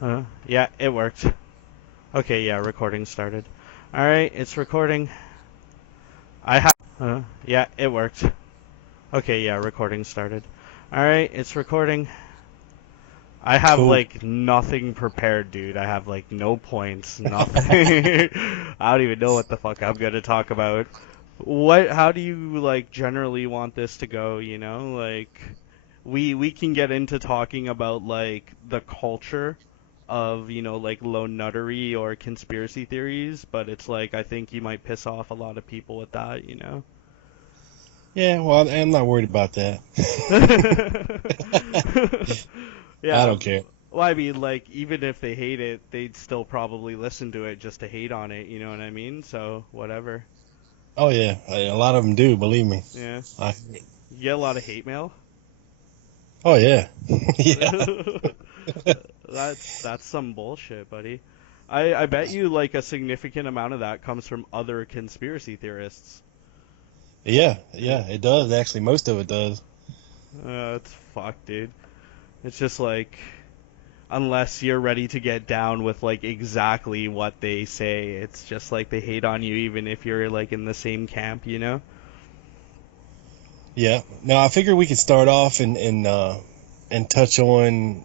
Yeah, it worked. Okay, yeah, recording started. Alright, it's recording. I have. Yeah, it worked. Okay, yeah, recording started. Alright, it's recording. I have Cool. like nothing prepared, dude. I have like no points, nothing. I don't even know what the fuck I'm gonna talk about. How do you like generally want this to go, you know? Like we can get into talking about like the culture of, like lone nuttery or conspiracy theories, but it's like I think you might piss off a lot of people with that. Yeah, well, I'm not worried about that. I Yeah. don't care. Well, I mean, like, even if they hate it, they'd still probably listen to it just to hate on it, you know what I mean? So, whatever. Oh yeah, a lot of them do. Believe me. Yeah. I, You get a lot of hate mail? oh yeah, yeah. That's some bullshit, buddy. I bet you like a significant amount of that comes from other conspiracy theorists. Yeah, Yeah. yeah. It does actually. Most of it does. It's fucked, dude. It's just like unless you're ready to get down with like exactly what they say, it's just like they hate on you even if you're like in the same camp. Yeah. Now I figure we could start off and touch on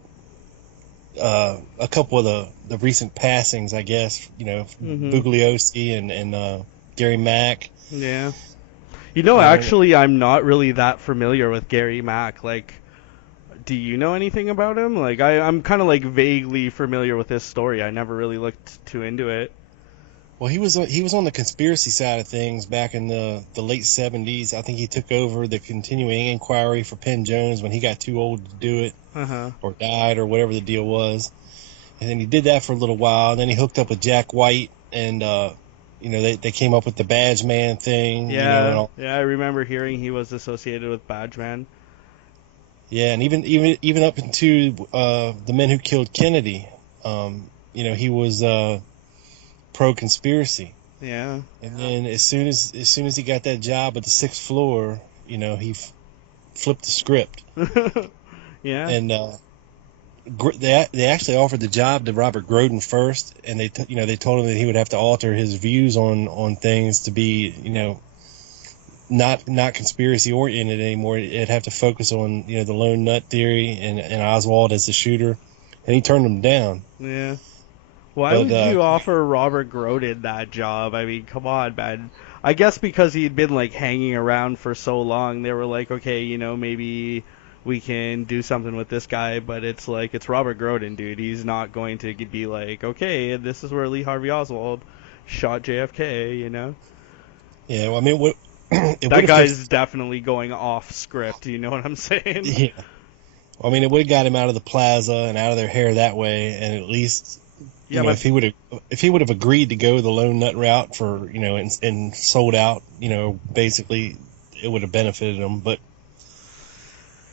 a couple of the recent passings. I guess Mhm. Bugliosi and Gary Mack. Yeah. I don't. Actually, I'm not really that familiar with Gary Mack. Like, do you know anything about him? Like, I'm kind of like vaguely familiar with this story. I never really looked too into it. Well, he was on the conspiracy side of things back in the late '70s. I think he took over the continuing inquiry for Penn Jones when he got too old to do it Uh huh. or died or whatever the deal was. And then he did that for a little while. And then he hooked up with Jack White, and they came up with the Badge Man thing. And Yeah, all. yeah, I remember hearing he was associated with Badgeman. Yeah, and even up into the men who killed Kennedy. He was pro conspiracy. Yeah. And then as soon as he got that job at the sixth floor, flipped the script, Yeah. and they actually offered the job to Robert Groden first, and they told him that he would have to alter his views on things to be not conspiracy oriented anymore. It'd have to focus on the lone nut theory and Oswald as the shooter, and he turned him down. Yeah. Why But would you offer Robert Groden that job? I mean, come on, man. I guess because he'd been like hanging around for so long, they were like, okay, maybe we can do something with this guy. But it's like it's Robert Groden, dude. He's not going to be like, okay, this is where Lee Harvey Oswald shot JFK. yeah, well, I mean, it would That have fixed. guy's definitely going off script. You know what I'm saying? Yeah, I mean, it would have got him out of the plaza and out of their hair that way, and at least Yeah, but if he would have agreed to go the lone nut route for and sold out, basically it would have benefited him. But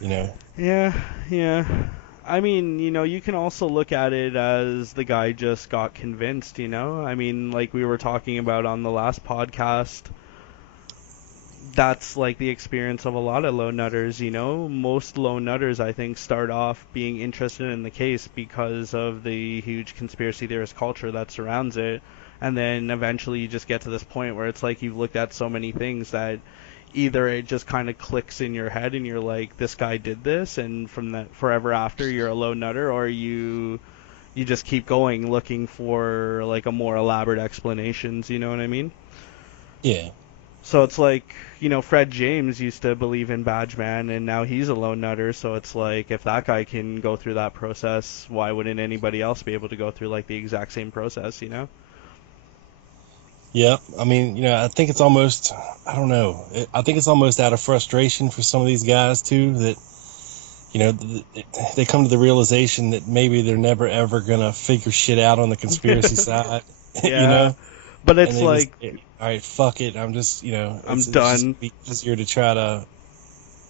you know, yeah, yeah. I mean, you can also look at it as the guy just got convinced. I mean, like we were talking about on the last podcast, that's like the experience of a lot of low nutters. Most low nutters, I think, start off being interested in the case because of the huge conspiracy theorist culture that surrounds it. And then eventually you just get to this point where it's like you've looked at so many things that either it just kind of clicks in your head and you're like, this guy did this, and from that forever after you're a low nutter, or you just keep going looking for like a more elaborate explanations. You know what I mean? yeah, So it's like, Fred James used to believe in Badgeman, and now he's a lone nutter. So it's like, if that guy can go through that process, why wouldn't anybody else be able to go through like the exact same process? yeah. I mean, I think it's almost, I don't know. I think it's almost out of frustration for some of these guys too that they come to the realization that maybe they're never ever gonna figure shit out on the conspiracy side, you Yeah, know, but and it's they just, like, all right, fuck it. I'm just, I'm it's just done. be easier to try to,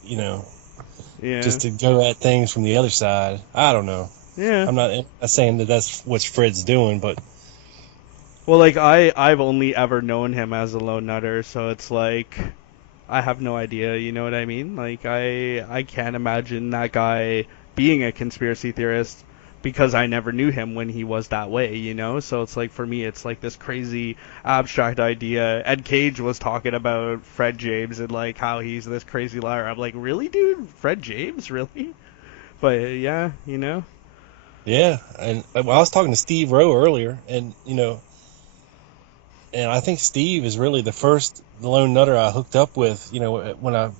you know, Yeah, just to go at things from the other side. I don't know. yeah. I'm not saying that that's what Fred's doing, but Well, like I've only ever known him as a lone nutter, so it's like I have no idea. You know what I mean? Like I can't imagine that guy being a conspiracy theorist, because I never knew him when he was that way, So it's like, for me, it's like this crazy abstract idea. Ed Cage was talking about Fred James and like how he's this crazy liar. I'm like, really, dude? Fred James, really? But yeah, Yeah, and well, I was talking to Steve Rowe earlier, and and I think Steve is really the first lone nutter I hooked up with. When I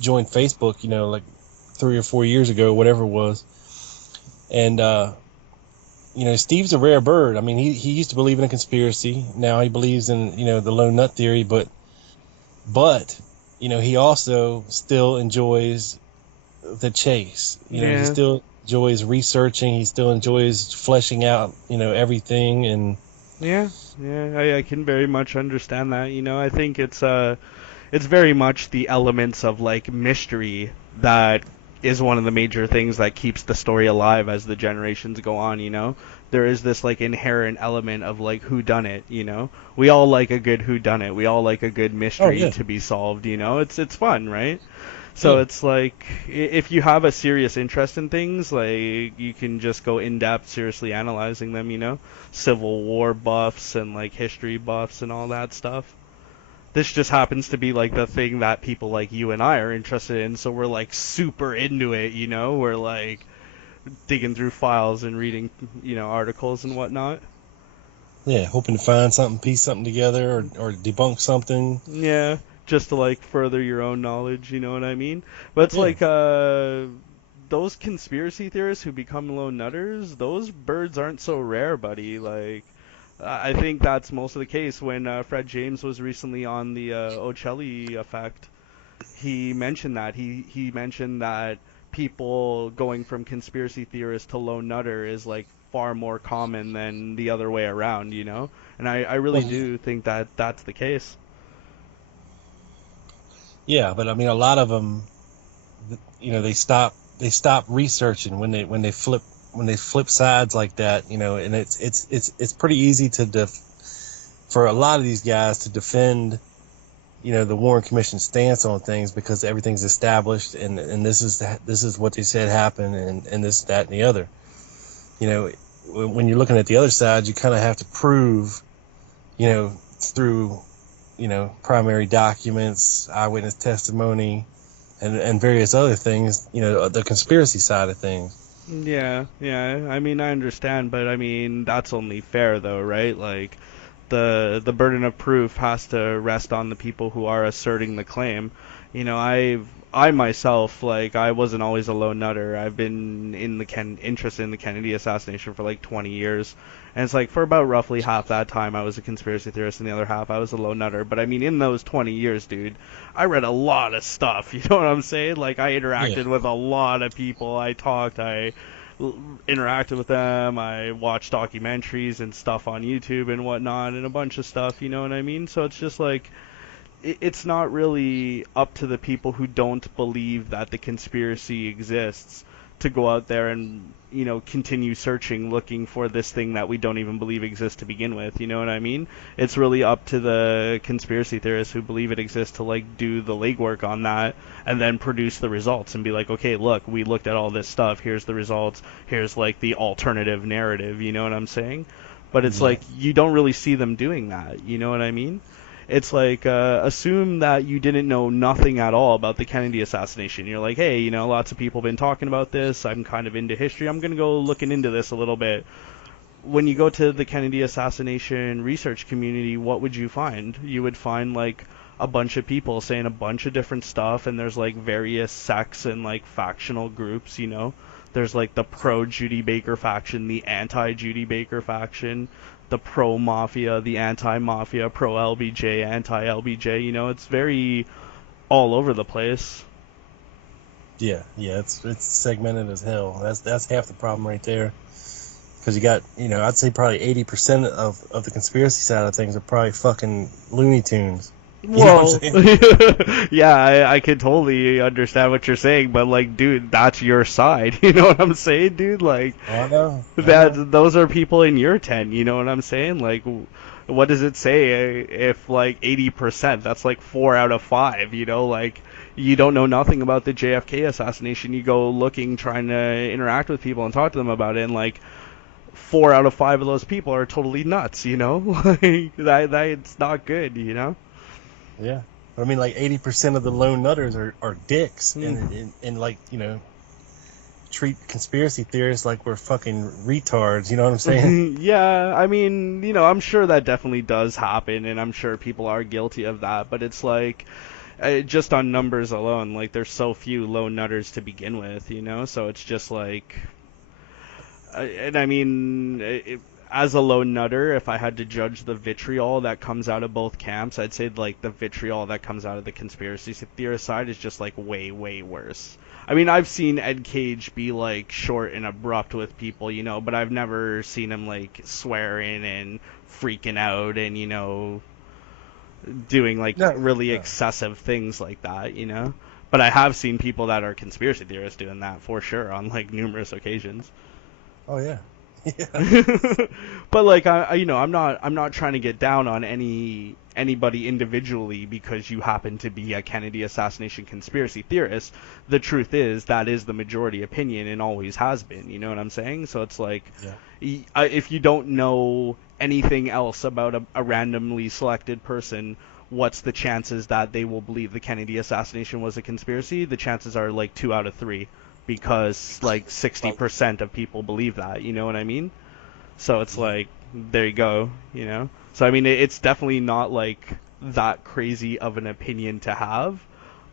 joined Facebook, like 3 or 4 years ago, whatever it was, and Steve's a rare bird. I mean, he used to believe in a conspiracy. Now he believes in the lone nut theory, but he also still enjoys the chase. He yeah, still enjoys researching. He still enjoys fleshing out everything. And yeah, yeah. I can very much understand that. I think it's very much the elements of like mystery that is one of the major things that keeps the story alive as the generations go on. There is this like inherent element of like who done it. We all like a good who done it. We all like a good oh mystery yeah, to be solved. It's fun, right? So yeah, it's like if you have a serious interest in things, like you can just go in depth, seriously analyzing them. Civil War buffs and like history buffs and all that stuff. This just happens to be like the thing that people like you and I are interested in, so we're like super into it. We're like digging through files and reading, articles and whatnot. yeah. Hoping to find something, piece something together, or debunk something. Yeah, just to like further your own knowledge, you know what I mean? But it's Yeah, like those conspiracy theorists who become lone nutters, those birds aren't so rare, buddy. Like I think that's most of the case. When Fred James was recently on the Ocelli effect, he mentioned that he mentioned that people going from conspiracy theorist to lone nutter is like far more common than the other way around. And I really well, do think that that's the case. yeah. But I mean, a lot of them, they stop researching when they flip sides like that. And it's pretty easy for a lot of these guys to defend the Warren Commission stance on things because everything's established, and this is what they said happened, and this, that, and the other. You know, when you're looking at the other side, you kind of have to prove, through primary documents, eyewitness testimony, and various other things, the conspiracy side of things. Yeah, yeah. I mean, I understand, but I mean, that's only fair though, right? Like the burden of proof has to rest on the people who are asserting the claim. I myself, like, I wasn't always a lone nutter. I've been interested in the Kennedy assassination for like 20 years. And it's like for about roughly half that time I was a conspiracy theorist and the other half I was a lone nutter. But I mean, in those 20 years, dude, I read a lot of stuff. You know what I'm saying? Like I Yeah, interacted with a lot of people. I interacted with them. I watched documentaries and stuff on YouTube and whatnot, and a bunch of stuff. You know what I mean? So it's just like it's not really up to the people who don't believe that the conspiracy exists to go out there and continue searching, looking for this thing that we don't even believe exists to begin with. You know what I mean? It's really up to the conspiracy theorists who believe it exists to like do the legwork on that and then produce the results and be like, okay, look, we looked at all this stuff. Here's the results. Here's like the alternative narrative. You know what I'm saying? But it's yeah, like you don't really see them doing that. You know what I mean? It's like assume that you didn't know nothing at all about the Kennedy assassination. You're like, hey, lots of people have been talking about this. I'm kind of into history. I'm gonna go looking into this a little bit. When you go to the Kennedy assassination research community, what would you find? You would find like a bunch of people saying a bunch of different stuff, and there's like various sects and like factional groups. There's like the pro Judy Baker faction, the anti Judy Baker faction, the pro mafia, the anti mafia, pro LBJ, anti LBJ. It's very all over the place. yeah. It's segmented as hell. That's half the problem right there. Because you got, I'd say probably 80% of the conspiracy side of things are probably fucking Looney Tunes. You know what I'm Well, saying? yeah, I could totally understand what you're saying, but like, dude, that's your side. You know what I'm saying, dude? Like, Oh, I know, I know. those are people in your tent. You know what I'm saying? Like, what does it say if like 80%? That's like 4 out of 5. Like, you don't know nothing about the JFK assassination. You go looking, trying to interact with people and talk to them about it, and like 4 out of 5 of those people are totally nuts. Like that's not good. Yeah. I mean, like 80% of the lone nutters are dicks, Hmm. and like, treat conspiracy theorists like we're fucking retards. You know what I'm saying? Yeah, I mean, I'm sure that definitely does happen, and I'm sure people are guilty of that. But it's like, just on numbers alone, like there's so few lone nutters to begin with. So it's just like, and I mean, as a lone nutter, if I had to judge the vitriol that comes out of both camps, I'd say like the vitriol that comes out of the conspiracy theorist side is just like way, way worse. I mean, I've seen Ed Cage be like short and abrupt with people, but I've never seen him like swearing and freaking out and doing like No, really no. excessive things like that. But I have seen people that are conspiracy theorists doing that for sure on like numerous occasions. Oh yeah. Yeah. But like I'm not trying to get down on anybody individually because you happen to be a Kennedy assassination conspiracy theorist. The truth is that is the majority opinion and always has been. You know what I'm saying? So it's like, Yeah. if you don't know anything else about a randomly selected person, what's the chances that they will believe the Kennedy assassination was a conspiracy? The chances are like 2 out of 3, because like 60% of people believe that. You know what I mean? So it's Yeah. like, there you go. So I mean, it's definitely not like that crazy of an opinion to have,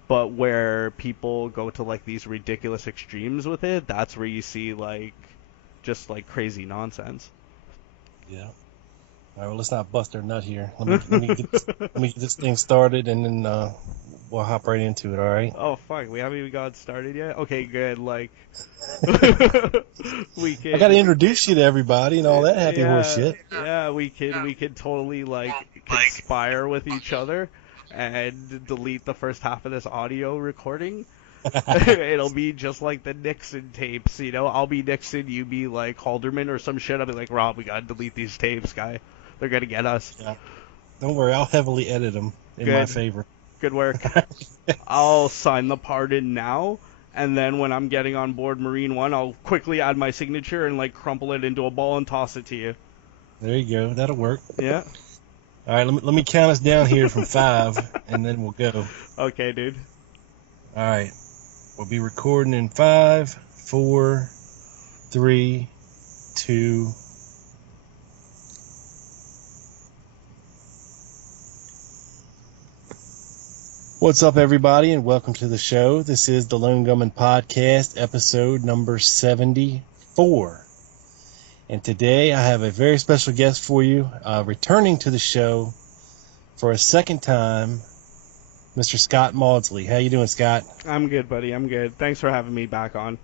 but where people go to like these ridiculous extremes with it, that's where you see like just like crazy nonsense. Yeah. All right, well, let's not bust our nut here. Let me get this thing started, and then we'll hop right into it. All right. Oh fuck, we haven't even got started yet. Okay, good. Like, we I got could, to introduce you to everybody and all that happy horse yeah, shit. yeah, we could totally like conspire with each other and delete the first half of this audio recording. It'll be just like the Nixon tapes. I'll be Nixon, you be like Halderman or some shit. I'll be like, Rob, we gotta delete these tapes, guy. They're gonna get us. Yeah. Don't worry, I'll heavily edit them in my Good, favor. good work. I'll sign the pardon now, and then when I'm getting on board Marine One, I'll quickly add my signature and like crumple it into a ball and toss it to you. There you go. That'll work. Yeah. All right, let me count us down here from 5, and then we'll go. Okay, dude. All right. We'll be recording in 5, 4, 3, 2. What's up, everybody, and welcome to the show. This is the Lone Gunman Podcast, episode number 74. And today I have a very special guest for you, returning to the show for a second time, Mr. Scott Maudsley. How you doing, Scott? I'm good, buddy. I'm good. Thanks for having me back on.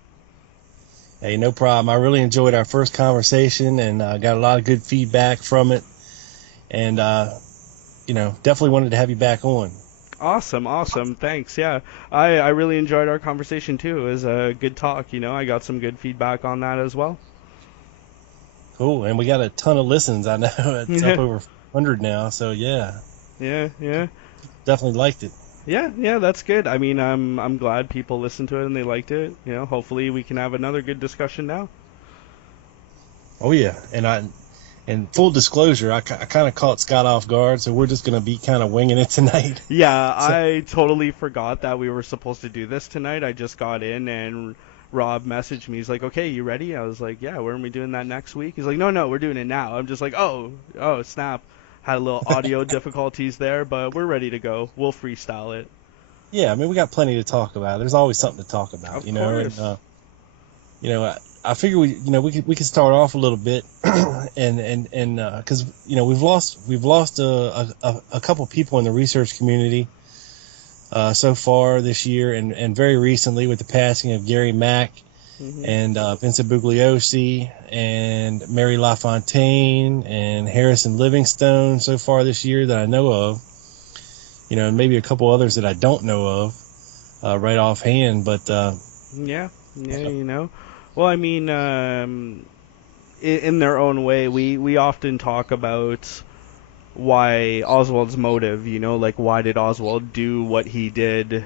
Hey, no problem. I really enjoyed our first conversation and got a lot of good feedback from it. And, definitely wanted to have you back on. Awesome. Thanks. Yeah, I really enjoyed our conversation too. It was a good talk. I got some good feedback on that as well. Cool. And we got a ton of listens. I know it's up over 100 now. So, yeah. Yeah. Definitely liked it. Yeah, that's good. I mean, I'm glad people listened to it and they liked it. Hopefully we can have another good discussion now. Oh, yeah. And full disclosure, I kind of caught Scott off guard, so we're just going to be kind of winging it tonight. Yeah, So, I totally forgot that we were supposed to do this tonight. I just got in and Rob messaged me. He's like, "Okay, you ready?" I was like, "Yeah, weren't we doing that next week?" He's like, "No, we're doing it now." I'm just like, "Oh, snap." Had a little audio difficulties there, but we're ready to go. We'll freestyle it. yeah, I mean, we got plenty to talk about. There's always something to talk about, Of And, course. I figure we could start off a little bit, and because we've lost a couple people in the research community so far this year, and very recently with the passing of Gary Mack Hmm. and Vincent Bugliosi and Mary LaFontaine and Harrison Livingstone so far this year that I know of, and maybe a couple others that I don't know of right offhand, but Yeah. Well, I mean, in their own way, we often talk about why Oswald's motive. Like why did Oswald do what he did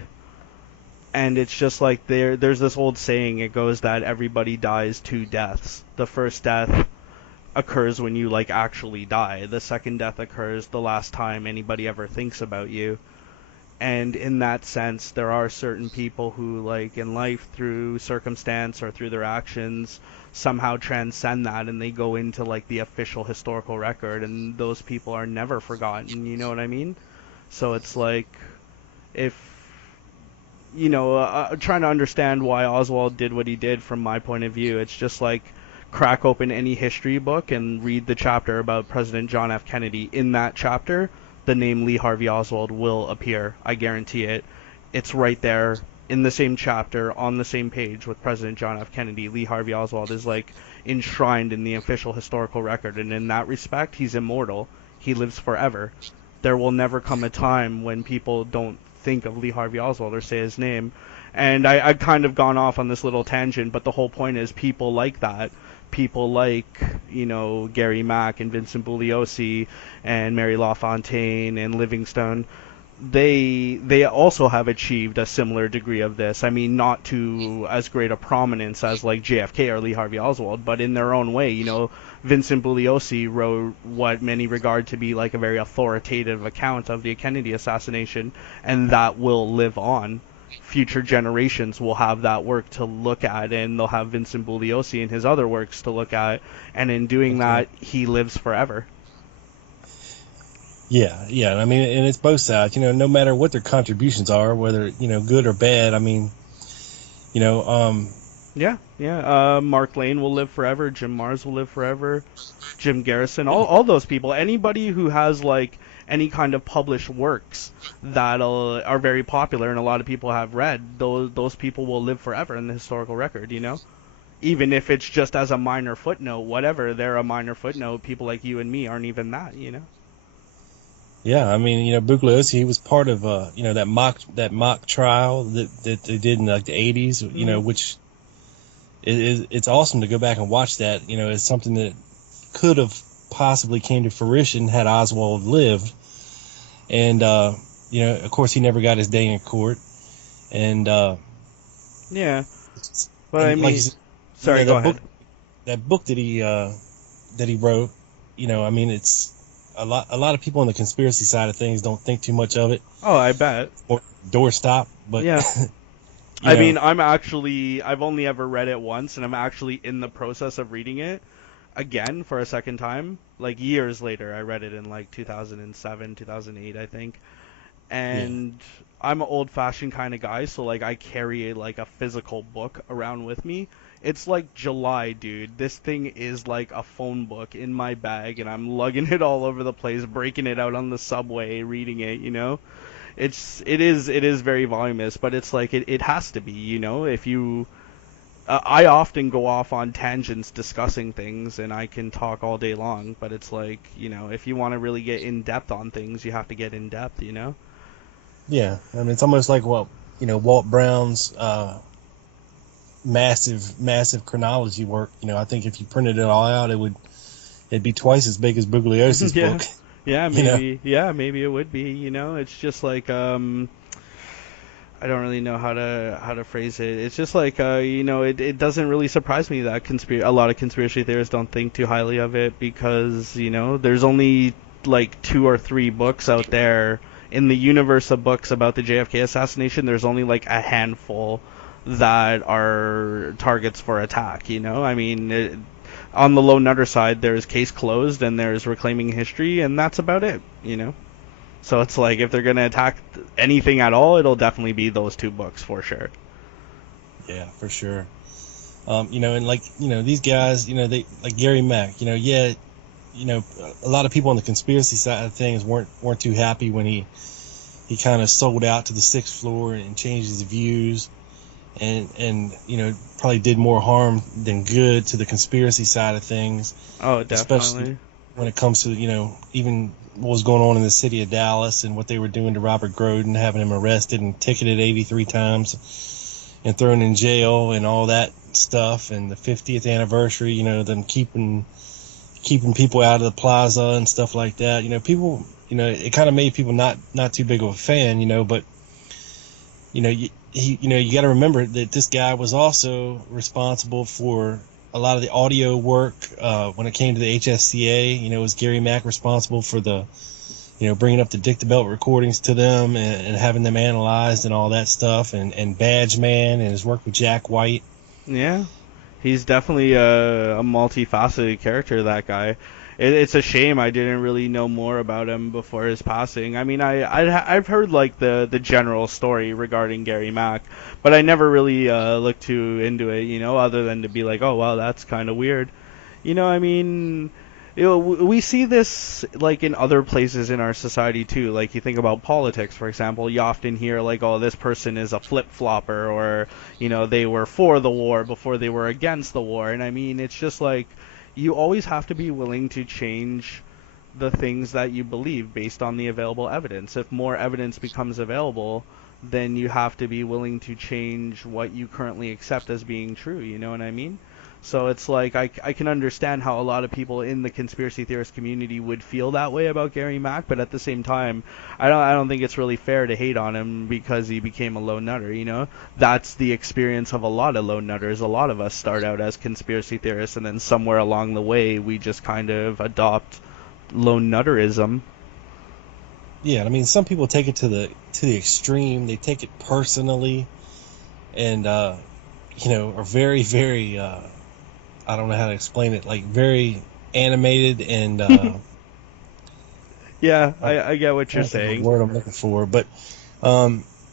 And it's just like there's this old saying, it goes that everybody dies two deaths. The first death occurs when you like actually die. The second death occurs the last time anybody ever thinks about you. And in that sense, there are certain people who, like, in life, through circumstance or through their actions, somehow transcend that and they go into, like, the official historical record, and those people are never forgotten, you know what I mean? So it's like, if, trying to understand why Oswald did what he did from my point of view, it's just like, crack open any history book and read the chapter about President John F. Kennedy. In that chapter, the name Lee Harvey Oswald will appear. I guarantee it. It's right there in the same chapter on the same page with President John F. Kennedy. Lee Harvey Oswald is like enshrined in the official historical record, and in that respect, he's immortal. He lives forever. There will never come a time when people don't think of Lee Harvey Oswald or say his name. And I kind of gone off on this little tangent, but the whole point is people like that. People like, Gary Mack and Vincent Bugliosi and Mary LaFontaine and Livingstone, they also have achieved a similar degree of this. I mean, not to as great a prominence as like JFK or Lee Harvey Oswald, but in their own way. Vincent Bugliosi wrote what many regard to be like a very authoritative account of the Kennedy assassination, and that will live on. Future generations will have that work to look at, and they'll have Vincent Bugliosi and his other works to look at, and in doing that, he lives forever. Yeah. I mean, and it's both sides. No matter what their contributions are, whether good or bad. I mean, Mark Lane will live forever. Jim Mars will live forever. Jim Garrison, all those people. Anybody who has like any kind of published works that are very popular and a lot of people have read, those people will live forever in the historical record, Even if it's just as a minor footnote, whatever, they're a minor footnote. People like you and me aren't even that, Yeah, I mean, Bugliosi, he was part of that mock trial that they did in like the 80s, which it's awesome to go back and watch that. It's something that could have possibly came to fruition had Oswald lived. And, of course, he never got his day in court. And, yeah. But I mean, like sorry, go ahead. That book that he wrote, I mean, it's a lot of people on the conspiracy side of things don't think too much of it. Oh, I bet. Or doorstop, but yeah. I mean, I've only ever read it once, and I'm actually in the process of reading it again for a second time, like years later. I read it in like 2007, 2008, I think. And I'm an old-fashioned kind of guy, so like I carry like a physical book around with me. It's like July, dude. This thing is like a phone book in my bag, and I'm lugging it all over the place, breaking it out on the subway, reading it, It is very voluminous, but it's like it has to be, if you I often go off on tangents discussing things, and I can talk all day long, but it's like, if you want to really get in depth on things, you have to get in depth, Yeah, I mean, it's almost like Walt Brown's massive chronology work. I think if you printed it all out, it'd be twice as big as Bugliosi's book. Yeah, maybe. Yeah, maybe it would be. It's just like I don't really know how to phrase it. It's just like it doesn't really surprise me that a lot of conspiracy theorists don't think too highly of it, because there's only like 2 or 3 books out there in the universe of books about the JFK assassination. There's only like a handful that are targets for attack. I mean, on the Lone Nutter side, there's Case Closed and there's Reclaiming History, and that's about it. So it's like, if they're gonna attack anything at all, it'll definitely be those 2 books for sure. Yeah, for sure. And like these guys, they like Gary Mack. A lot of people on the conspiracy side of things weren't too happy when he kind of sold out to the 6th floor and changed his views, and probably did more harm than good to the conspiracy side of things. Oh, definitely. Especially when it comes to even what was going on in the city of Dallas and what they were doing to Robert Groden, having him arrested and ticketed 83 times and thrown in jail and all that stuff, and the 50th anniversary, them keeping people out of the plaza and stuff like that. People, it kind of made people not too big of a fan, but you got to remember that this guy was also responsible for a lot of the audio work when it came to the HSCA. Was Gary Mack responsible for the, bringing up the Dick DeBelt recordings to them and having them analyzed and all that stuff, and Badge Man and his work with Jack White. Yeah, he's definitely a multifaceted character, that guy. It's a shame I didn't really know more about him before his passing. I mean, I've heard like the general story regarding Gary Mack, but I never really looked too into it, other than to be like, oh wow, that's kind of weird. I mean, we see this like in other places in our society too. Like you think about politics, for example, you often hear like, oh, this person is a flip-flopper, or they were for the war before they were against the war. And I mean, it's just like you always have to be willing to change the things that you believe based on the available evidence. If more evidence becomes available, then you have to be willing to change what you currently accept as being true. You know what I mean? So it's like I can understand how a lot of people in the conspiracy theorist community would feel that way about Gary Mack, but at the same time, I don't think it's really fair to hate on him because he became a lone nutter. That's the experience of a lot of lone nutters. A lot of us start out as conspiracy theorists, and then somewhere along the way, we just kind of adopt lone nutterism. Yeah, I mean, some people take it to the extreme. They take it personally, and are very, very. I don't know how to explain it. Like very animated and. Yeah, I get what you're saying. The word I'm looking for, but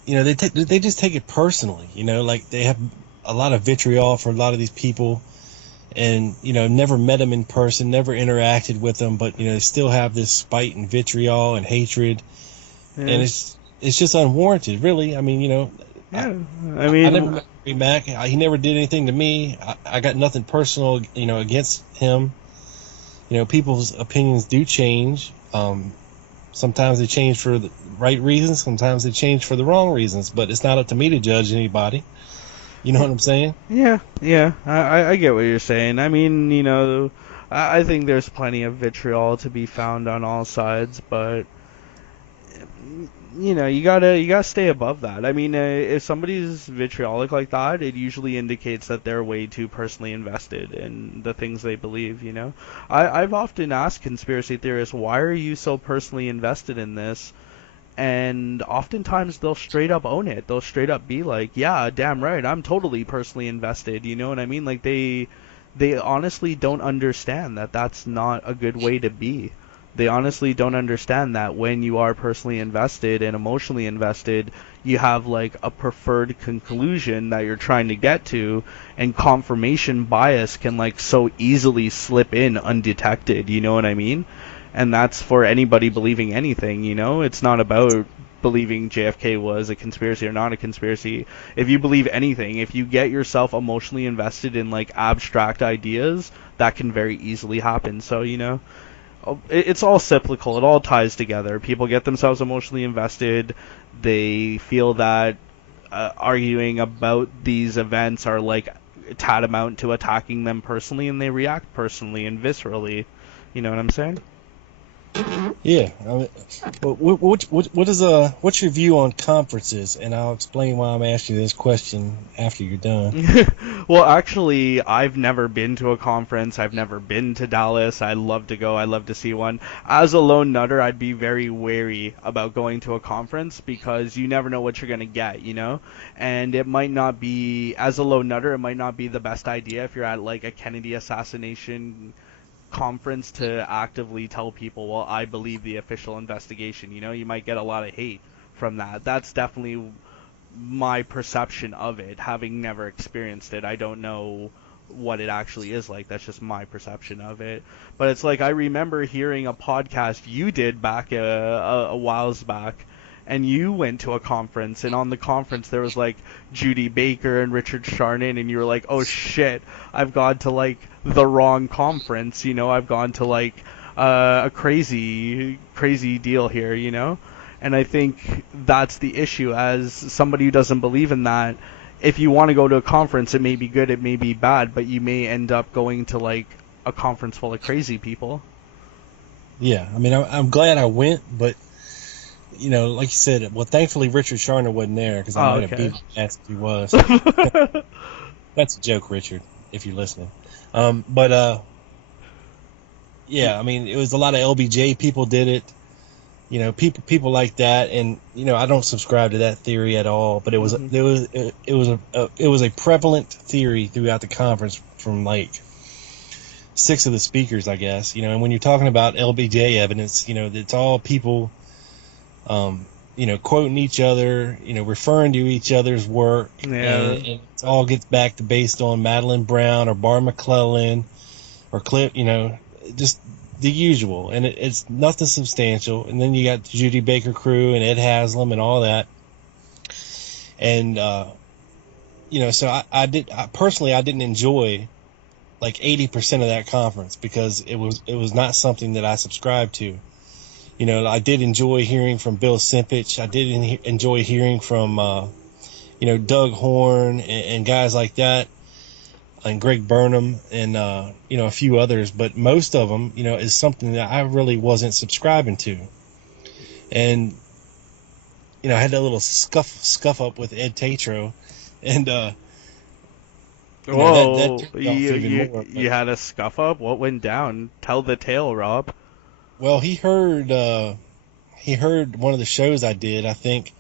they just take it personally. Like they have a lot of vitriol for a lot of these people, and never met them in person, never interacted with them, but they still have this spite and vitriol and hatred, and it's just unwarranted, really. I mean, yeah. I never met Gary Mack. He never did anything to me. I got nothing personal, against him. People's opinions do change. Sometimes they change for the right reasons. Sometimes they change for the wrong reasons. But it's not up to me to judge anybody. You know what I'm saying? Yeah. I get what you're saying. I mean, I think there's plenty of vitriol to be found on all sides, but you gotta stay above that. I mean, if somebody's vitriolic like that, it usually indicates that they're way too personally invested in the things they believe. I've often asked conspiracy theorists, why are you so personally invested in this? And oftentimes they'll straight up own it. They'll straight up be like, yeah, damn right, I'm totally personally invested. You know what I mean? Like they honestly don't understand that that's not a good way to be. They honestly don't understand that when you are personally invested and emotionally invested, you have like a preferred conclusion that you're trying to get to, and confirmation bias can like so easily slip in undetected. You know what I mean? And that's for anybody believing anything. It's not about believing JFK was a conspiracy or not a conspiracy. If you believe anything, if you get yourself emotionally invested in like abstract ideas, that can very easily happen. So it's all cyclical. It all ties together. People get themselves emotionally invested. They feel that arguing about these events are like tantamount to attacking them personally, and they react personally and viscerally. You know what I'm saying? Yeah. I mean, what's your view on conferences? And I'll explain why I'm asking you this question after you're done. Well, actually, I've never been to a conference. I've never been to Dallas. I'd love to go. I'd love to see one. As a lone nutter, I'd be very wary about going to a conference because you never know what you're going to get, And it might not be, as a lone nutter, it might not be the best idea if you're at like a Kennedy assassination conference to actively tell people, well, I believe the official investigation. You might get a lot of hate from that. That's definitely my perception of it, having never experienced it. I don't know what it actually is like. That's just my perception of it. But it's like I remember hearing a podcast you did back a whiles back, and you went to a conference, and on the conference there was like Judy Baker and Richard Charnin, and you were like, oh shit, I've gone to like the wrong conference, I've gone to like a crazy deal here, And I think that's the issue. As somebody who doesn't believe in that, if you want to go to a conference, it may be good, it may be bad, but you may end up going to like a conference full of crazy people. Yeah, I mean, I'm glad I went, but like you said, well, thankfully Richard Sharner wasn't there because I Oh, might have okay. beat his ass if he was. That's a joke, Richard, if you're listening. But yeah, I mean, it was a lot of LBJ people did it. People like that, and I don't subscribe to that theory at all. But Mhm. it was a prevalent theory throughout the conference from like 6 of the speakers, I guess. And when you're talking about LBJ evidence, it's all people, quoting each other, referring to each other's work, and, Yeah. and it all gets back to based on Madeline Brown or Bar McClellan or Clip, just the usual, and it's nothing substantial. And then you got the Judy Baker crew and Ed Haslam and all that, and so I personally I didn't enjoy like 80% of that conference because it was not something that I subscribed to. I did enjoy hearing from Bill Simpich. I did enjoy hearing from Doug Horn and guys like that, and Greg Burnham and a few others, but most of them is something that I really wasn't subscribing to. And I had that little scuff up with Ed Tatro, and that Whoa, turned me off even more. you But had a scuff up? What went down? Tell the tale, Rob. well, he heard one of the shows I did, I think.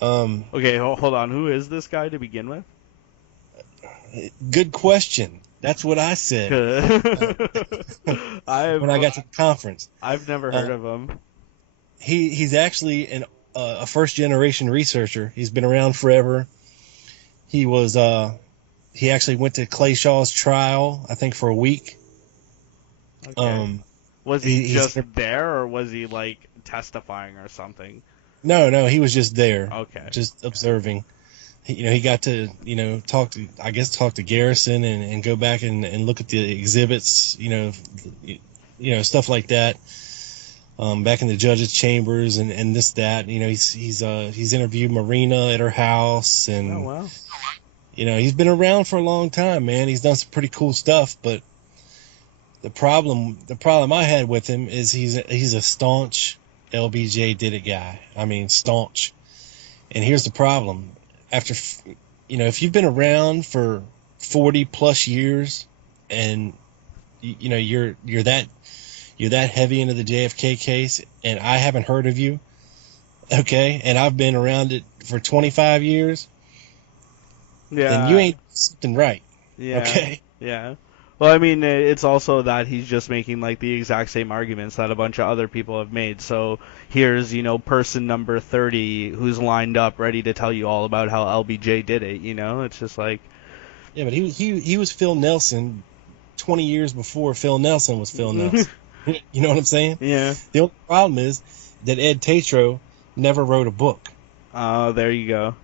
Okay, hold on. Who is this guy to begin with? Good question. That's what I said when I I've got to the conference. I've never heard Uh, of him. he's actually a first generation researcher. He's been around forever. He was he actually went to Clay Shaw's trial, I think, for a week. Okay. Um, Was he he's just there, or was he like testifying or something? no, he was just there, Okay. just observing. He got to talk to Garrison and go back and look at the exhibits, stuff like that. Back in the judges' chambers and this that. He's interviewed Marina at her house, Oh and wow. he's been around for a long time, man. He's done some pretty cool stuff, but the problem I had with him is he's a staunch LBJ did it guy. I mean, staunch. And here's the problem: after if you've been around for 40 plus years, and you're that heavy into the JFK case, and I haven't heard of you, okay, and I've been around it for 25 years, then you Yeah. ain't something right, Yeah. okay? Yeah. Well, I mean, it's also that he's just making like the exact same arguments that a bunch of other people have made. So here's, person number 30 who's lined up ready to tell you all about how LBJ did it, It's just like, Yeah, but he was Phil Nelson 20 years before Phil Nelson was Phil Nelson. You know what I'm saying? yeah. The only problem is that Ed Tatro never wrote a book. Oh, there you go.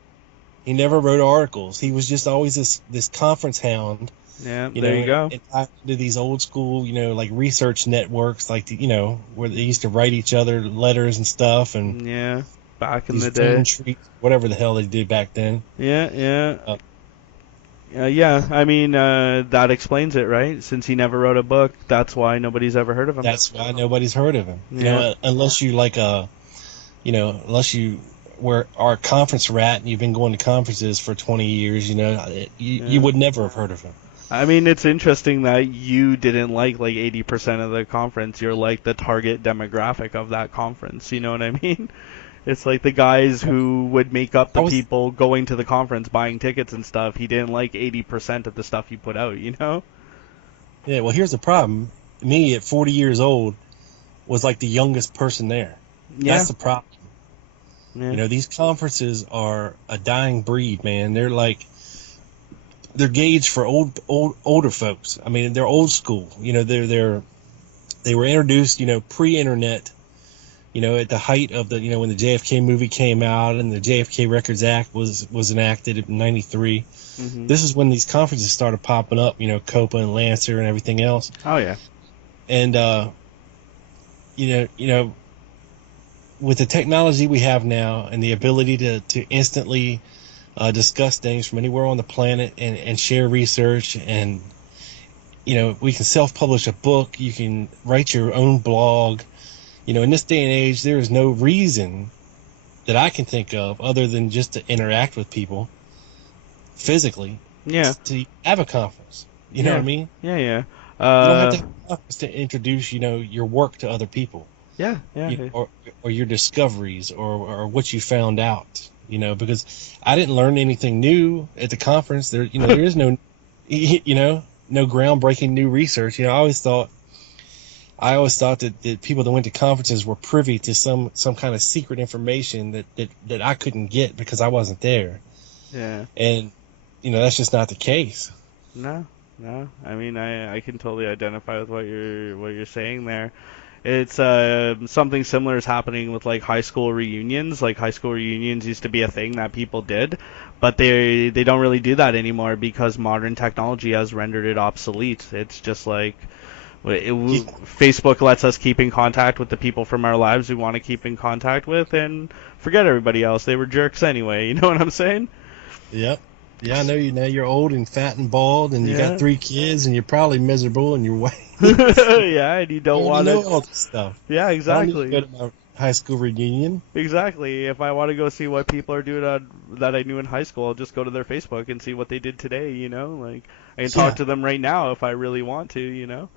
He never wrote articles. He was just always this conference hound, Yeah, there you go. and tied into these old school, like research networks, like where they used to write each other letters and stuff, and Yeah, back in these the phone day. trees, whatever the hell they did back then. Yeah, yeah. Uh, Yeah, I mean, that explains it, right? Since he never wrote a book, that's why nobody's ever heard of him. that's why nobody's heard of him. Yeah. Unless you unless you are a conference rat and you've been going to conferences for 20 years, you Yeah. would never have heard of him. I mean, it's interesting that you didn't like 80% of the conference. You're like the target demographic of that conference. You know what I mean? It's like the guys who would make up I the was people going to the conference, buying tickets and stuff. He didn't like 80% of the stuff you put out. Yeah, well, here's the problem. Me at 40 years old was like the youngest person there. Yeah. That's the problem. Yeah. These conferences are a dying breed, man. They're gauged for older folks. I mean, they're old school. They were introduced, pre-internet, at the height of the, when the JFK movie came out and the JFK Records Act was enacted in '93. Mhm. This is when these conferences started popping up, Copa and Lancer and everything else. Oh yeah. And with the technology we have now and the ability to instantly discuss things from anywhere on the planet and share research, and we can self-publish a book, you can write your own blog, In this day and age, there is no reason that I can think of other than just to interact with people physically Yeah, to have a conference. You know what I yeah, mean? yeah, yeah. You don't have Uh, to have a conference to introduce, your work to other people, yeah, yeah, or your discoveries, or what you found out. Because I didn't learn anything new at the conference. There is no, no groundbreaking new research. I always thought that people that went to conferences were privy to some kind of secret information that I couldn't get because I wasn't there. yeah. And that's just not the case. No, no. I mean, I can totally identify with what you're saying there. It's something similar is happening with like high school reunions. Like high school reunions used to be a thing that people did, but they don't really do that anymore because modern technology has rendered it obsolete. It's just like You, Facebook lets us keep in contact with the people from our lives we want to keep in contact with, and forget everybody else. They were jerks anyway. You know what I'm saying? yep. Yeah, I know you now. You're old and fat and bald, and you got Yeah. 3 kids, and you're probably miserable in your ways. Yeah, and you I don't already want know to. all this stuff. Yeah, I don't need to exactly. go to my high school reunion. Exactly. If I want to go see what people are doing that I knew in high school, I'll just go to their Facebook and see what they did today, you know? Like I can talk Yeah, to them right now if I really want to, you know?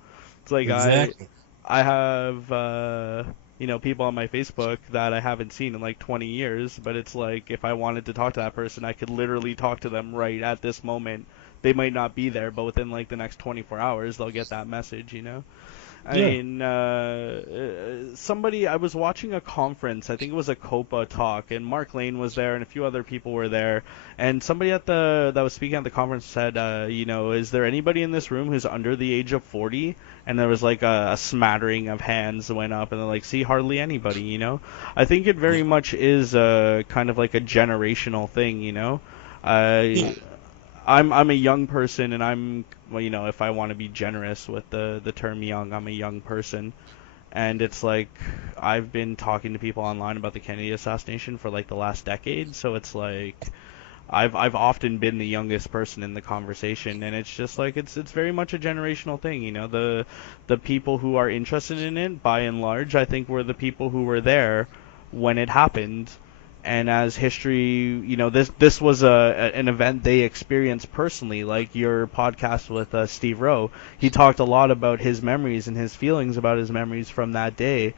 It's like exactly. I have people on my Facebook that I haven't seen in like 20 years, but it's like if I wanted to talk to that person, I could literally talk to them right at this moment. They might not be there, but within like the next 24 hours, they'll get that message, you know? I Yeah. mean, somebody, I was watching a conference, I think it was a COPA talk, and Mark Lane was there and a few other people were there, and somebody that was speaking at the conference said, is there anybody in this room who's under the age of 40? And there was like a smattering of hands that went up, and they're like, see, hardly anybody, you know? I think it Yeah. very much is kind of like a generational thing, you know? Yeah. I I'm a young person, and if I want to be generous with the term young, I'm a young person, and it's like I've been talking to people online about the Kennedy assassination for like the last decade, so it's like I've often been the youngest person in the conversation, and it's just like it's very much a generational thing, you know. The people who are interested in it, by and large, I think were the people who were there when it happened, and as history, this was an event they experienced personally, like your podcast with Steve Rowe. He talked a lot about his memories and his feelings about his memories from that day,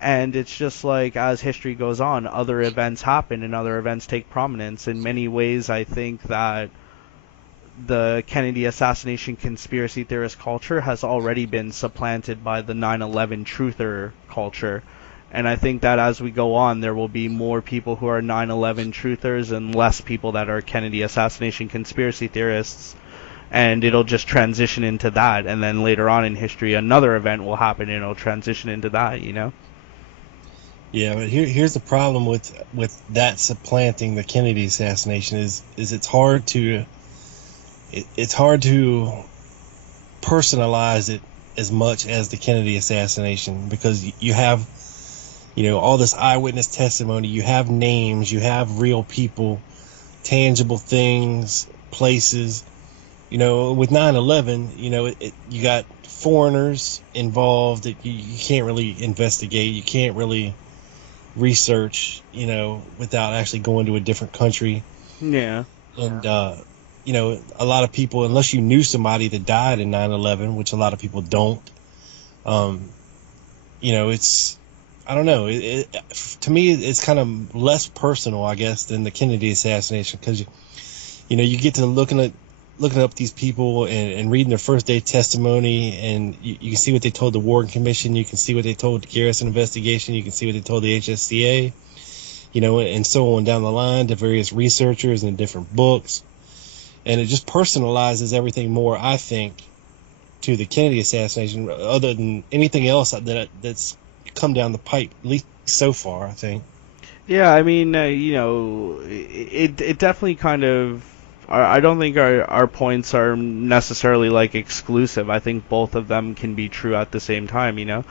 and it's just like as history goes on, other events happen and other events take prominence. In many ways, I think that the Kennedy assassination conspiracy theorist culture has already been supplanted by the 9/11 truther culture. And I think that as we go on, there will be more people who are 9/11 truthers and less people that are Kennedy assassination conspiracy theorists. And it'll just transition into that. And then later on in history, another event will happen and it'll transition into that, you know? Yeah, but here's the problem with that supplanting the Kennedy assassination is it's hard to personalize it as much as the Kennedy assassination, because you have all this eyewitness testimony, you have names, you have real people, tangible things, places. With 9/11, you got foreigners involved that you can't really investigate, you can't really research, without actually going to a different country. Yeah. And, a lot of people, unless you knew somebody that died in 9/11, which a lot of people don't, um, it's, I don't know. To me, it's kind of less personal, I guess, than the Kennedy assassination, because, you get to looking up these people and reading their first day testimony, and you can see what they told the Warren Commission, you can see what they told the Garrison investigation, you can see what they told the HSCA, and so on down the line to various researchers and different books. And it just personalizes everything more, I think, to the Kennedy assassination, other than anything else that's come down the pipe, at least so far, I think. Yeah, I mean, it definitely kind of. I don't think our points are necessarily like exclusive. I think both of them can be true at the same time. You know,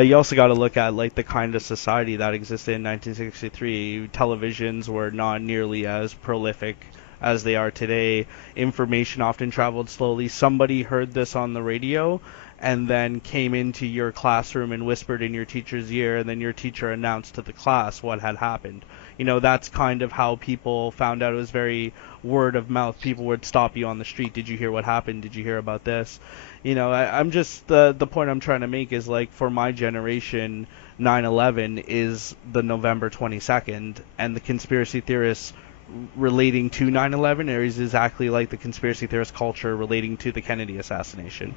you also got to look at like the kind of society that existed in 1963. Televisions were not nearly as prolific as they are today. Information often traveled slowly. Somebody heard this on the radio, and then came into your classroom and whispered in your teacher's ear, and then your teacher announced to the class what had happened. That's kind of how people found out. It was very word of mouth. People would stop you on the street. Did you hear what happened? Did you hear about this? I'm just, the point I'm trying to make is, like, for my generation, 9/11 is the November 22nd, and the conspiracy theorists relating to 9/11 is exactly like the conspiracy theorist culture relating to the Kennedy assassination.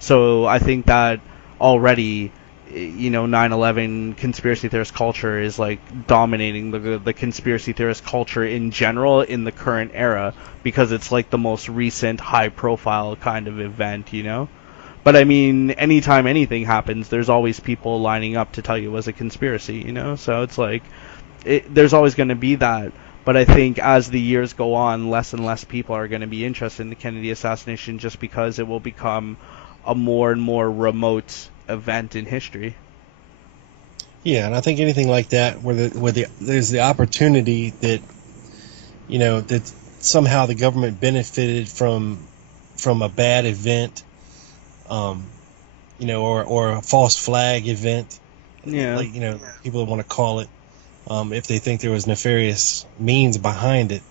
So I think that already, 9/11 conspiracy theorist culture is like dominating the conspiracy theorist culture in general in the current era, because it's like the most recent high profile kind of event. But I mean, anytime anything happens, there's always people lining up to tell you it was a conspiracy. So it's like, there's always going to be that. But I think as the years go on, less and less people are going to be interested in the Kennedy assassination, just because it will become a more and more remote event in history. Yeah, and I think anything like that, where there's the opportunity that, that somehow the government benefited from a bad event, or a false flag event, Yeah. like people want to call it, if they think there was nefarious means behind it.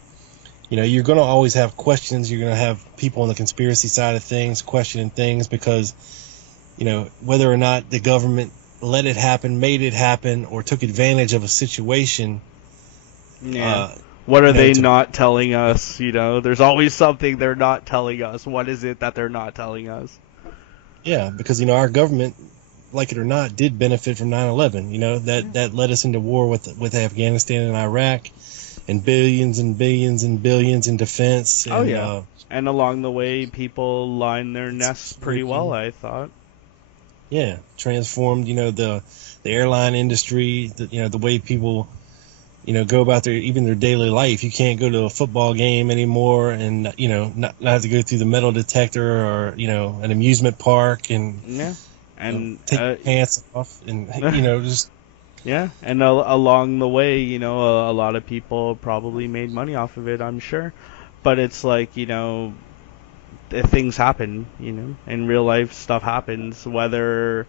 You're going to always have questions. You're going to have people on the conspiracy side of things questioning things because, whether or not the government let it happen, made it happen, or took advantage of a situation. Yeah. What are they not telling us? There's always something they're not telling us. What is it that they're not telling us? Yeah, because, our government, like it or not, did benefit from 9/11. That led us into war with Afghanistan and Iraq, and billions and billions and billions in defense. Oh, yeah. And along the way, people lined their nests pretty well, I thought. Yeah, transformed, the airline industry, the way people, go about their daily life. You can't go to a football game anymore and, not have to go through the metal detector or, an amusement park and, yeah. And take your pants off and, just. Yeah, and along the way, a lot of people probably made money off of it, I'm sure. But it's like, things happen, in real life stuff happens, whether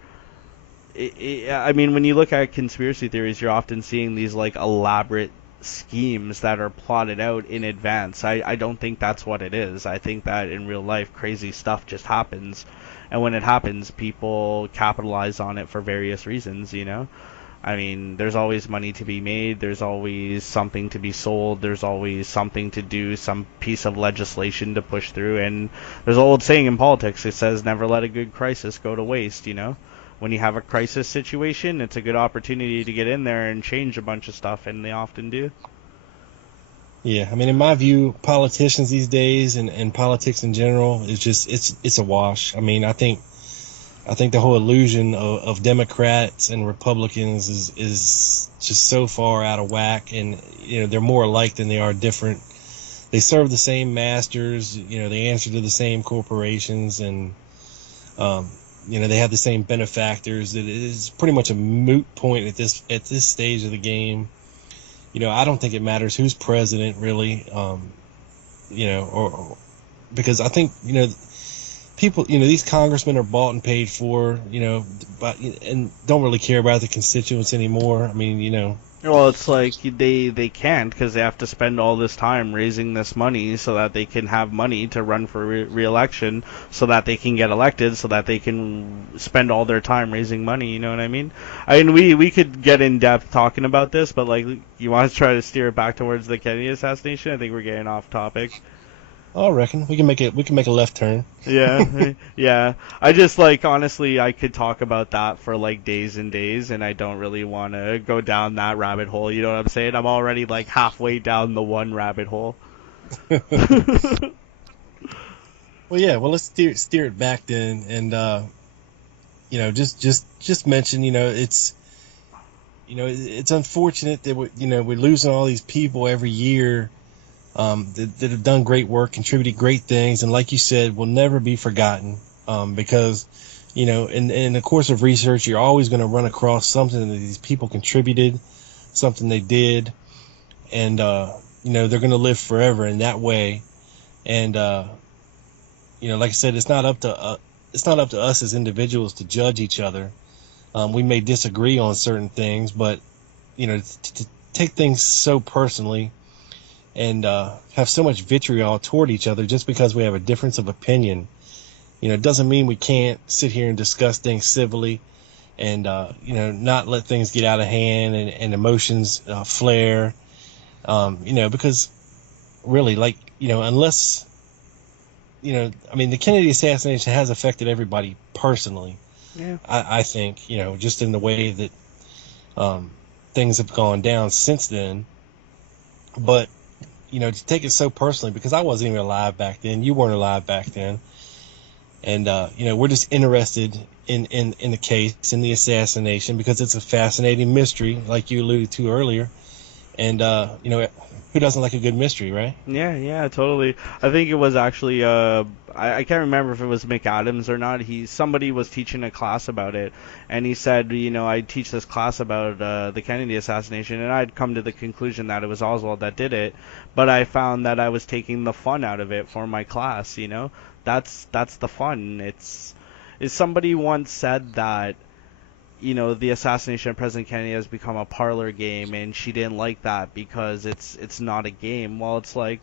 I mean, when you look at conspiracy theories, you're often seeing these like elaborate schemes that are plotted out in advance. I don't think that's what it is. I think that in real life crazy stuff just happens, and when it happens, people capitalize on it for various reasons. I mean, there's always money to be made, there's always something to be sold, there's always something to do, some piece of legislation to push through, and there's an old saying in politics, it says never let a good crisis go to waste. When you have a crisis situation, it's a good opportunity to get in there and change a bunch of stuff, and they often do. Yeah, I mean, in my view, politicians these days and politics in general, it's a wash. I mean, I think the whole illusion of Democrats and Republicans is just so far out of whack, and they're more alike than they are different. They serve the same masters, they answer to the same corporations, and they have the same benefactors. It is pretty much a moot point at this stage of the game. I don't think it matters who's president really, or because I think people, these congressmen are bought and paid for, and don't really care about the constituents anymore. I mean, Well, it's like they can't, because they have to spend all this time raising this money so that they can have money to run for re-election, so that they can get elected, so that they can spend all their time raising money. You know what I mean? I mean, we could get in depth talking about this, but like, you want to try to steer it back towards the Kennedy assassination? I think we're getting off topic. I reckon we can make a left turn. Yeah, yeah. I just like, honestly, I could talk about that for like days and days, and I don't really want to go down that rabbit hole. You know what I'm saying? I'm already like halfway down the one rabbit hole. Well, yeah. Well, let's steer it back then, and just mention, it's unfortunate that we're losing all these people every year. That have done great work, contributed great things, and like you said, will never be forgotten. Because, in the course of research, you're always going to run across something that these people contributed, something they did, and they're going to live forever in that way. And like I said, it's not up to it's not up to us as individuals to judge each other. We may disagree on certain things, but to take things so personally and have so much vitriol toward each other just because we have a difference of opinion, it doesn't mean we can't sit here and discuss things civilly and not let things get out of hand and emotions flare. Because really, like, unless the Kennedy assassination has affected everybody personally. Yeah. I think, just in the way that things have gone down since then. But, to take it so personally, because I wasn't even alive back then, you weren't alive back then. And, we're just interested in the case, in the assassination, because it's a fascinating mystery, like you alluded to earlier. And, who doesn't like a good mystery, right? Yeah, totally. I think it was actually I can't remember if it was McAdams or not. Somebody was teaching a class about it, and he said, I teach this class about the Kennedy assassination, and I'd come to the conclusion that it was Oswald that did it, but I found that I was taking the fun out of it for my class. That's the fun. Is somebody once said that the assassination of President Kennedy has become a parlor game, and she didn't like that because it's not a game. Well, it's like,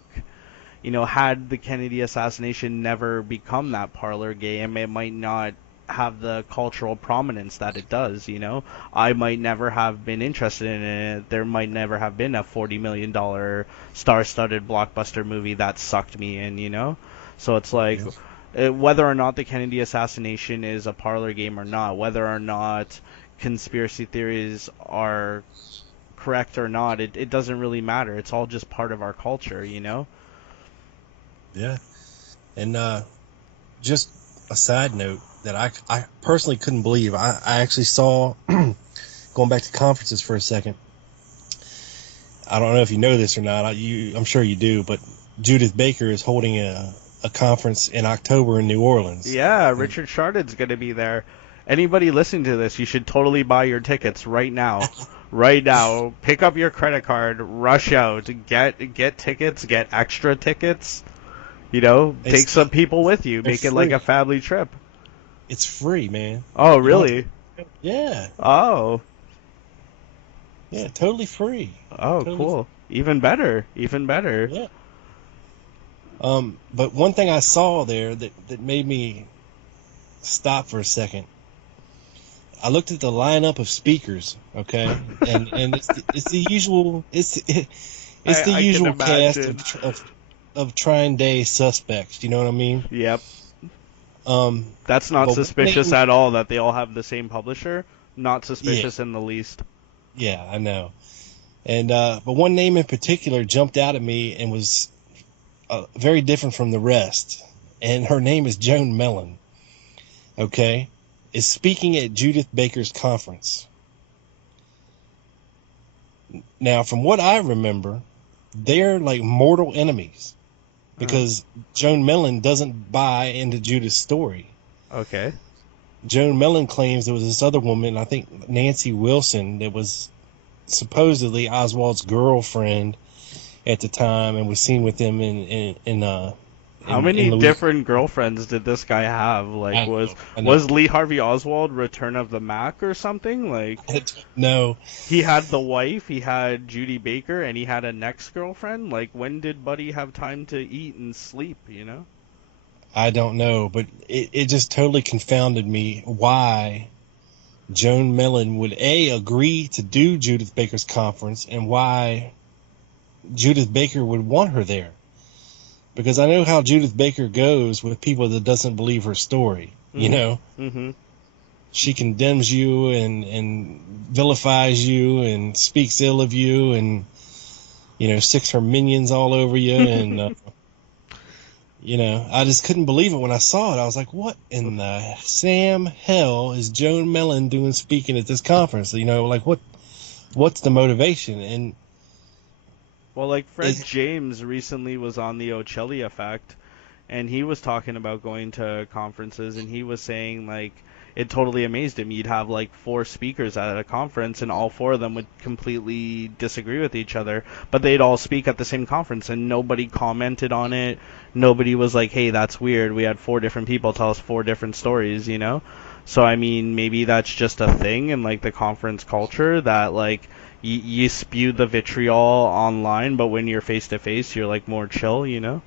had the Kennedy assassination never become that parlor game, it might not have the cultural prominence that it does. I might never have been interested in it. There might never have been a $40 million star-studded blockbuster movie that sucked me in. So it's like, whether or not the Kennedy assassination is a parlor game or not, whether or not conspiracy theories are correct or not, it doesn't really matter. It's all just part of our culture. Yeah. And just a side note that I personally couldn't believe. I actually saw, going back to conferences for a second, I don't know if you know this or not. I'm sure you do, but Judith Baker is holding a conference in October in New Orleans. Yeah, Richard Chardon's going to be there. Anybody listening to this, you should totally buy your tickets right now. Right now. Pick up your credit card, rush out, get tickets, get extra tickets. Take some people with you. Make it like a family trip. It's free, man. Oh, really? Yeah. Oh. Yeah, totally free. Oh, totally cool. Even better. Yeah. But one thing I saw there that made me stop for a second. I looked at the lineup of speakers, okay, and it's the usual usual cast of Trine Day suspects. You know what I mean? Yep. That's not suspicious at all that they all have the same publisher. Not suspicious in the least. Yeah, I know. And but one name in particular jumped out at me and was very different from the rest. And her name is Joan Mellon. Okay, is speaking at Judith Baker's conference. Now, from what I remember, they're like mortal enemies because Joan Mellon doesn't buy into Judith's story. Okay. Joan Mellon claims there was this other woman, I think Nancy Wilson, that was supposedly Oswald's girlfriend at the time and was seen with him how many different girlfriends did this guy have? Like, I know. Was Lee Harvey Oswald Return of the Mac or something? Like, no. He had the wife, he had Judy Baker, and he had a next girlfriend. Like, when did Buddy have time to eat and sleep? I don't know, but it just totally confounded me why Joan Mellon would agree to do Judith Baker's conference and why Judith Baker would want her there. Because I know how Judith Baker goes with people that doesn't believe her story. Mm-hmm. She condemns you and vilifies you and speaks ill of you and sticks her minions all over you and I just couldn't believe it when I saw it. I was like, what in the Sam hell is Joan Mellon doing speaking at this conference? Like what's the motivation? And well, like Fred James recently was on the Ocelli Effect, and he was talking about going to conferences, and he was saying, like, it totally amazed him. You'd have like four speakers at a conference, and all four of them would completely disagree with each other, but they'd all speak at the same conference, and nobody commented on it. Nobody was like, "Hey, that's weird. We had four different people tell us four different stories," you know? So I mean, maybe that's just a thing in like the conference culture that like you spew the vitriol online, but when you're face to face, you're like more chill, you know?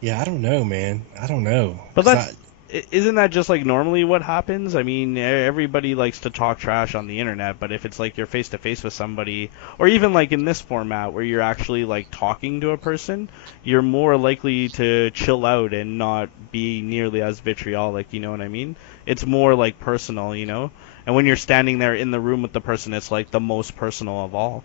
Yeah, I don't know, man. I don't know. But 'Cause I, isn't that just like normally what happens? I mean, everybody likes to talk trash on the internet, but if it's like you're face to face with somebody, or even like in this format where you're actually like talking to a person, you're more likely to chill out and not be nearly as vitriolic, you know what I mean? It's more like personal, you know? And when you're standing there in the room with the person, it's like the most personal of all.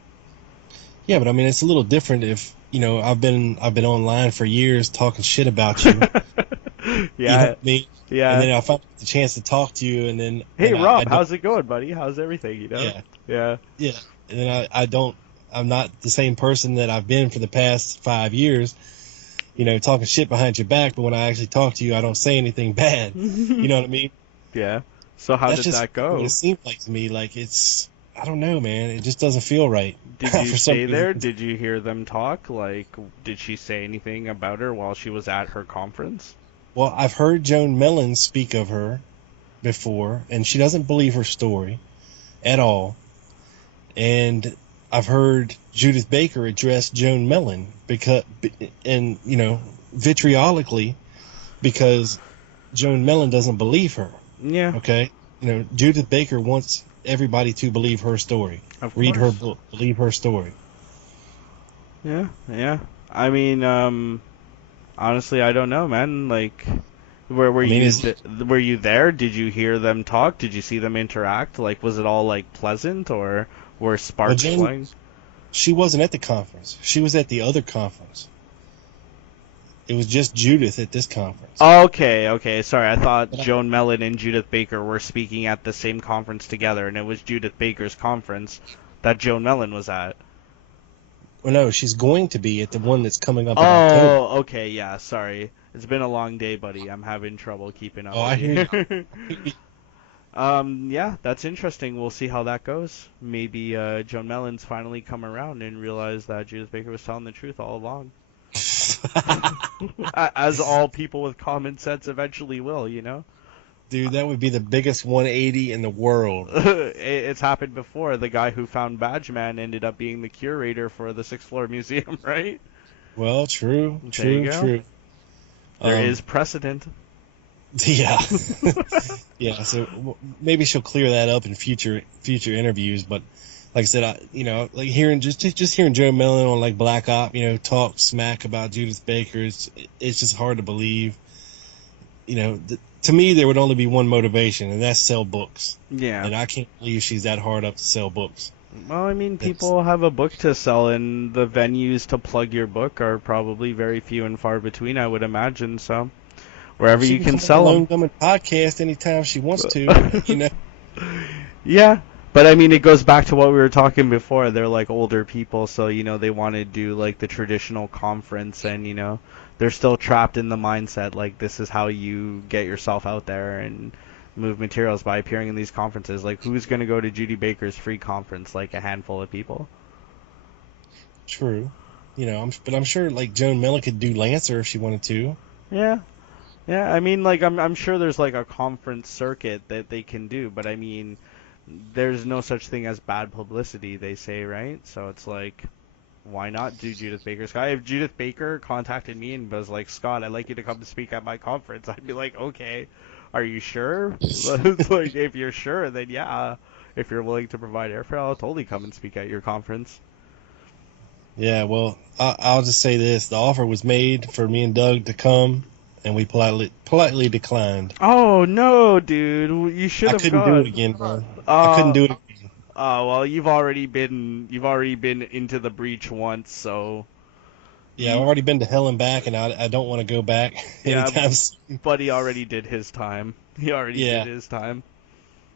yeah, but I mean, it's a little different if, I've been online for years talking shit about you. You know Yeah, what I mean? And yeah. then I finally get the chance to talk to you, and then Hey I Rob, don't. how's it going, buddy? How's everything, you know? Yeah, Yeah. yeah. And then I don't. I'm not the same person that I've been for the past 5 years. Talking shit behind your back, but when I actually talk to you, I don't say anything bad. You know what I mean? Yeah. So how That's did just that what it go? seems like to me. Like it's. I don't know, man. It just doesn't feel right Did you for some stay reason. there? Did you hear them talk? Like, did she say anything about her while she was at her conference? Well, I've heard Joan Mellon speak of her before, and she doesn't believe her story at all. And I've heard Judith Baker address Joan Mellon and vitriolically, because Joan Mellon doesn't believe her. Yeah, Okay, Judith Baker wants everybody to believe her story, of read her course. book, believe her story. Yeah, yeah. I mean, honestly, I don't know, man. Like, where I mean, were you there? Did you hear them talk? Did you see them interact? Like, was it all like pleasant, or were well, sparks Joan, flying? she wasn't at the conference. She was at the other conference. It was just Judith at this conference. Okay, okay. Sorry, I thought But Joan Mellon and Judith Baker were speaking at the same conference together, and it was Judith Baker's conference that Joan Mellon was at. well, no, she's going to be at the one that's coming up in October. Oh, okay, yeah. Sorry, it's been a long day, buddy. I'm having trouble keeping up Oh, with I hear you. you. Yeah, that's interesting. We'll see how that goes. Maybe Joan Mellon's finally come around and realized that Judith Baker was telling the truth all along. As all people with common sense eventually will, you know? Dude, that would be the biggest 180 in the world. It's happened before. The guy who found Badge Man ended up being the curator for the Sixth Floor Museum, right? Well, true, There you true, go. true. There Um, is precedent. yeah, yeah. So maybe she'll clear that up in future interviews. But like I said, like hearing just hearing Joe Mellon on like Black Op, talk smack about Judith Baker, it's just hard to believe. To me, there would only be one motivation, and that's sell books. Yeah. And I can't believe she's that hard up to sell books. Well, I mean, It's, people have a book to sell, and the venues to plug your book are probably very few and far between, I would imagine. So, wherever she you can can come on the sell Lone them. Gunman podcast anytime she wants to. Yeah, but I mean, it goes back to what we were talking before. They're like older people, so they want to do like the traditional conference, and they're still trapped in the mindset like this is how you get yourself out there and move materials by appearing in these conferences. Like, who's gonna go to Judy Baker's free conference? Like a handful of people. True. But I'm sure like Joan Mellon could do Lancer if she wanted to. Yeah, yeah. I mean, like I'm sure there's like a conference circuit that they can do, but I mean, there's no such thing as bad publicity, they say, right? So it's like, why not do Judith Baker's? If Judith Baker contacted me and was like, Scott, I'd like you to come to speak at my conference, I'd be like, okay, are you sure? It's like, if you're sure, then yeah. If you're willing to provide airfare, I'll totally come and speak at your conference. Yeah, well, I'll just say this: the offer was made for me and Doug to come, and we politely declined. Oh no, dude, you should I have couldn't do it gone. again, bro. I couldn't Uh, do it again. well, you've already been into the breach once, so Yeah, I've you, already been to hell and back, and I don't want to go back yeah, anytime soon. buddy already did his time. He already did Yeah, his time.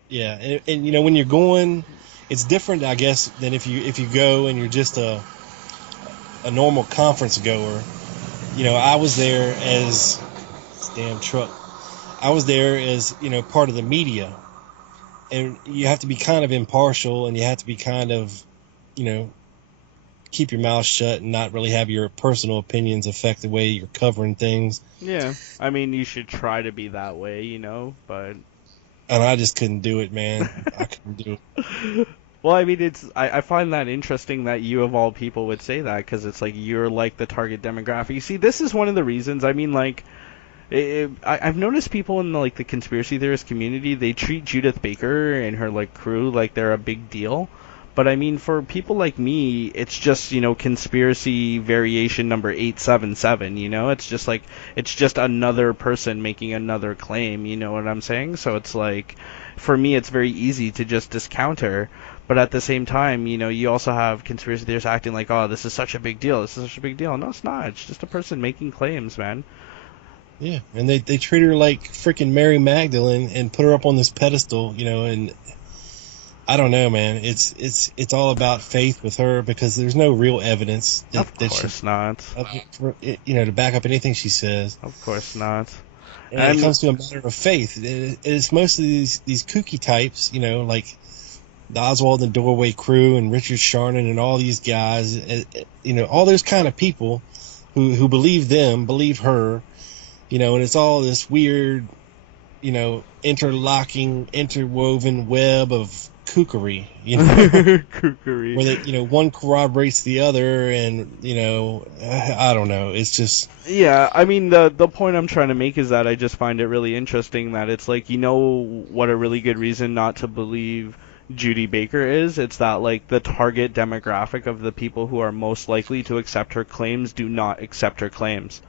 yeah, and when you're going, it's different, I guess, than if you go and you're just a normal conference goer. I was there as this damn truck. I was there as, part of the media, and you have to be kind of impartial, and you have to be kind of, you know, keep your mouth shut and not really have your personal opinions affect the way you're covering things. Yeah, I mean, you should try to be that way, but And I just couldn't do it, man. I couldn't do it. well, I mean, I find that interesting that you of all people would say that because it's like you're like the target demographic. You see, this is one of the reasons. I mean, like, I've noticed people in the conspiracy theorist community, they treat Judith Baker and her like crew like they're a big deal. But I mean, for people like me, it's just, conspiracy variation number 877, It's just like, it's just another person making another claim, you know what I'm saying? So it's like, for me, it's very easy to just discount her. But at the same time, you also have conspiracy theorists acting like, oh, this is such a big deal. This is such a big deal. No, it's not. It's just a person making claims, man. Yeah, and they treat her like freaking Mary Magdalene and put her up on this pedestal, and I don't know, man. It's all about faith with her because there's no real evidence Of course not. To back up anything she says. Of course not. And it comes to a matter of faith. It's mostly these kooky types, like the Oswald and Doorway crew and Richard Sharnon and all these guys, all those kind of people who believe her, and it's all this weird, interwoven web of kookery, Kookery. where one corroborates the other, and I don't know. It's just Yeah, I mean the point I'm trying to make is that I just find it really interesting that it's like what a really good reason not to believe Judy Baker is. It's that like the target demographic of the people who are most likely to accept her claims do not accept her claims.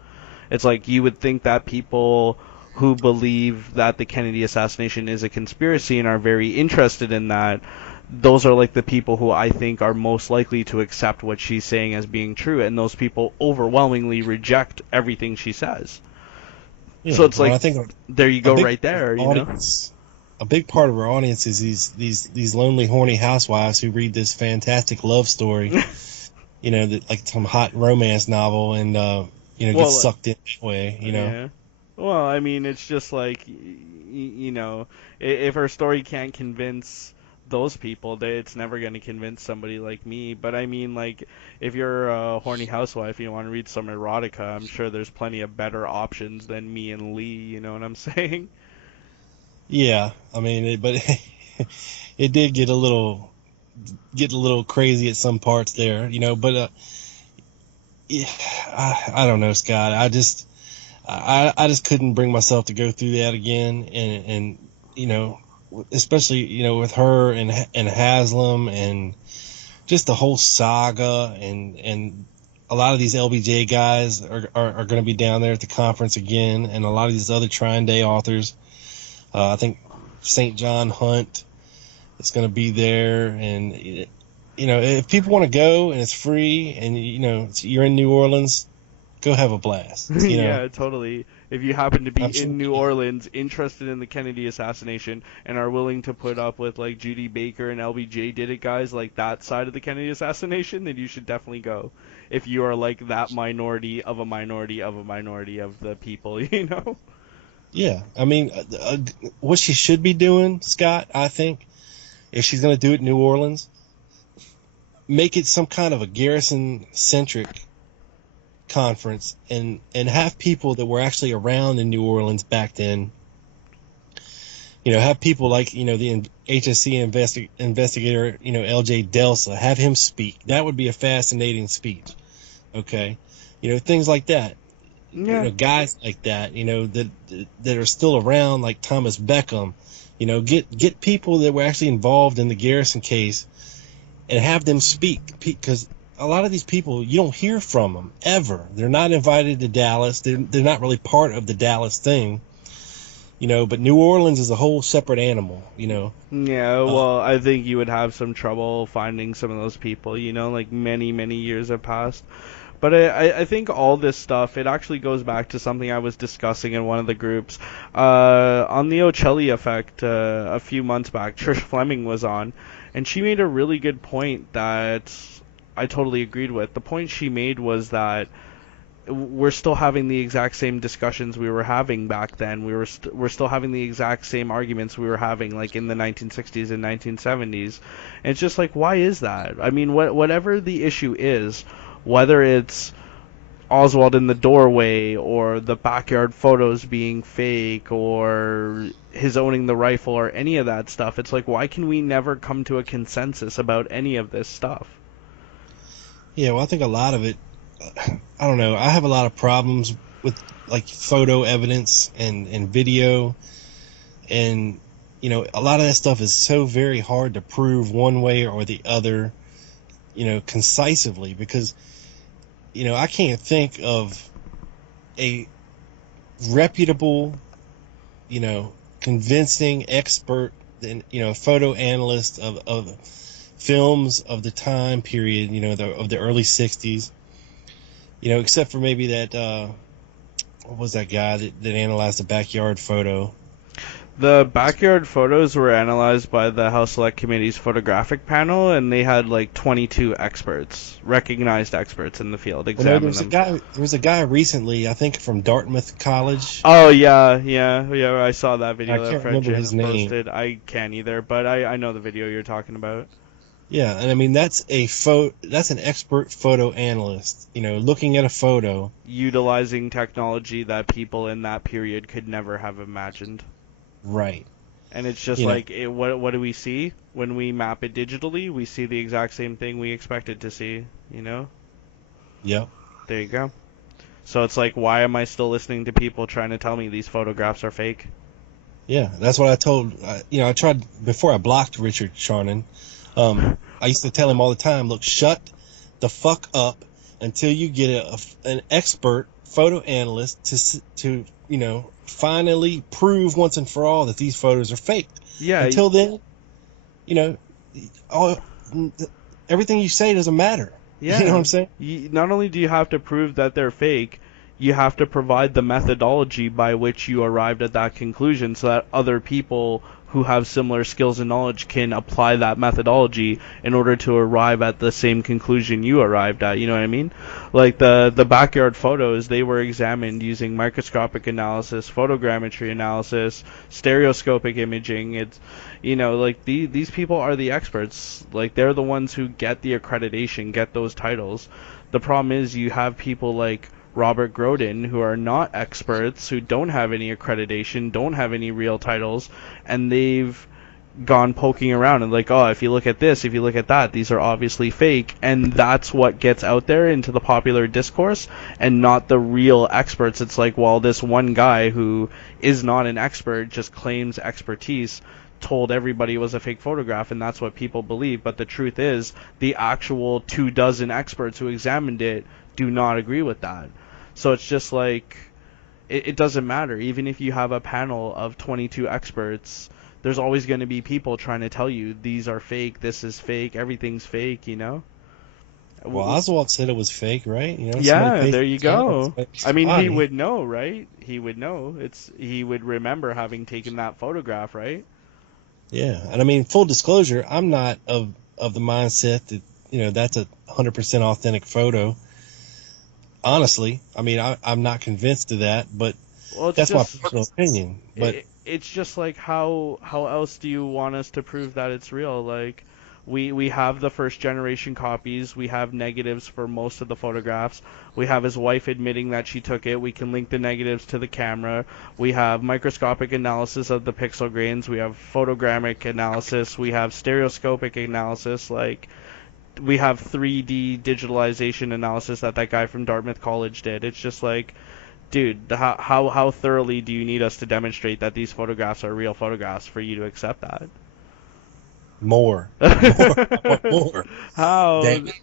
It's like you would think that people who believe that the Kennedy assassination is a conspiracy and are very interested in that, those are like the people who I think are most likely to accept what she's saying as being true, and those people overwhelmingly reject everything she says. yeah. So it's Well, like, I think there you go right there, a big part of our audience is these lonely, horny housewives who read this fantastic love story, that like some hot romance novel, and get sucked in that way, Yeah. Well, I mean, it's just like, if her story can't convince those people, it's never going to convince somebody like me. But I mean, like, if you're a horny housewife, you want to read some erotica, I'm sure there's plenty of better options than me and Lee, you know what I'm saying? Yeah, I mean, but it did get a little crazy at some parts there, But yeah, I don't know, Scott. I just couldn't bring myself to go through that again, and especially with her and Haslam and just the whole saga, and a lot of these LBJ guys are going to be down there at the conference again, and a lot of these other Trine Day authors. I think St. John Hunt is going to be there, and if people want to go and it's free, and you're in New Orleans, go have a blast. Yeah, totally. If you happen to be I'm sure in New Orleans, interested in the Kennedy assassination, and are willing to put up with like Judy Baker and LBJ did it guys, like that side of the Kennedy assassination, then you should definitely go. If you are like that minority of a minority of a minority of the people, Yeah, I mean, what she should be doing, Scott, I think, if she's going to do it in New Orleans, make it some kind of a garrison-centric conference, and have people that were actually around in New Orleans back then. Have people like, the HSC investigator, LJ Delsa, have him speak. That would be a fascinating speech. Okay. Things like that. Yeah. Guys like that, that are still around, like Thomas Beckham, get people that were actually involved in the Garrison case and have them speak, because a lot of these people, you don't hear from them ever. They're not invited to Dallas. They're not really part of the Dallas thing, but New Orleans is a whole separate animal, Yeah, well, I think you would have some trouble finding some of those people, like many, many years have passed. But I think all this stuff, it actually goes back to something I was discussing in one of the groups. On the Ocelli effect, a few months back, Trish Fleming was on, and she made a really good point that I totally agreed with. The point she made was that we're still having the exact same discussions we were having back then. We're still having the exact same arguments we were having like in the 1960s and 1970s. And it's just like, why is that? I mean, whatever the issue is, whether it's Oswald in the doorway or the backyard photos being fake or his owning the rifle or any of that stuff, it's like, why can we never come to a consensus about any of this stuff? Yeah, well, I think a lot of it, I don't know. I have a lot of problems with like photo evidence and video, and a lot of that stuff is so very hard to prove one way or the other, concisely, because I can't think of a reputable, convincing expert, photo analyst of films of the time period, of the early 60s, except for maybe that, what was that guy that analyzed the backyard photo? The backyard photos were analyzed by the House Select Committee's photographic panel, and they had like 22 experts, recognized experts in the field, Well, no, examine them. there was a guy recently, I think from Dartmouth College. Oh yeah, I saw that video I that can't Fred remember James his name. posted. I can't either, but I know the video you're talking about. Yeah, and I mean that's an expert photo analyst, looking at a photo. Utilizing technology that people in that period could never have imagined. Right. And it's just what do we see when we map it digitally? We see the exact same thing we expected to see, Yep. There you go. So it's like, why am I still listening to people trying to tell me these photographs are fake? Yeah, that's what I told. I tried before I blocked Richard Sharnon. I used to tell him all the time, look, shut the fuck up until you get an expert photo analyst to finally prove once and for all that these photos are fake. Yeah. Until then, everything you say doesn't matter. Yeah. You know what I'm saying? Not only do you have to prove that they're fake, you have to provide the methodology by which you arrived at that conclusion so that other people who have similar skills and knowledge can apply that methodology in order to arrive at the same conclusion you arrived at. You know what I mean? Like the backyard photos, they were examined using microscopic analysis, photogrammetry analysis, stereoscopic imaging. It's like these people are the experts. Like, they're the ones who get the accreditation, get those titles. The problem is you have people like Robert Grodin, who are not experts, who don't have any accreditation, don't have any real titles, and they've gone poking around and like, oh, if you look at this, if you look at that, these are obviously fake, and that's what gets out there into the popular discourse, and not the real experts. It's like, well, this one guy who is not an expert just claims expertise, told everybody it was a fake photograph, and that's what people believe. But the truth is, the actual 24 experts who examined it do not agree with that. So it's just like, it doesn't matter. Even if you have a panel of 22 experts, there's always going to be people trying to tell you these are fake, this is fake, everything's fake, Well, Oswald said it was fake, right? Yeah, there you go. I mean, funny. he would know, right? He would know. He would remember having taken that photograph, right? Yeah, and I mean, full disclosure, I'm not of the mindset that that's a 100% authentic photo. Honestly, I mean, I'm not convinced of that, but that's my personal opinion. But it's just like, how else do you want us to prove that it's real? Like, we have the first generation copies, we have negatives for most of the photographs, we have his wife admitting that she took it, we can link the negatives to the camera, we have microscopic analysis of the pixel grains, we have photogrammic analysis, we have stereoscopic analysis, like, we have 3D digitalization analysis that guy from Dartmouth College did. It's just like, dude, how thoroughly do you need us to demonstrate that these photographs are real photographs for you to accept that? More. I want more. How? Dang it.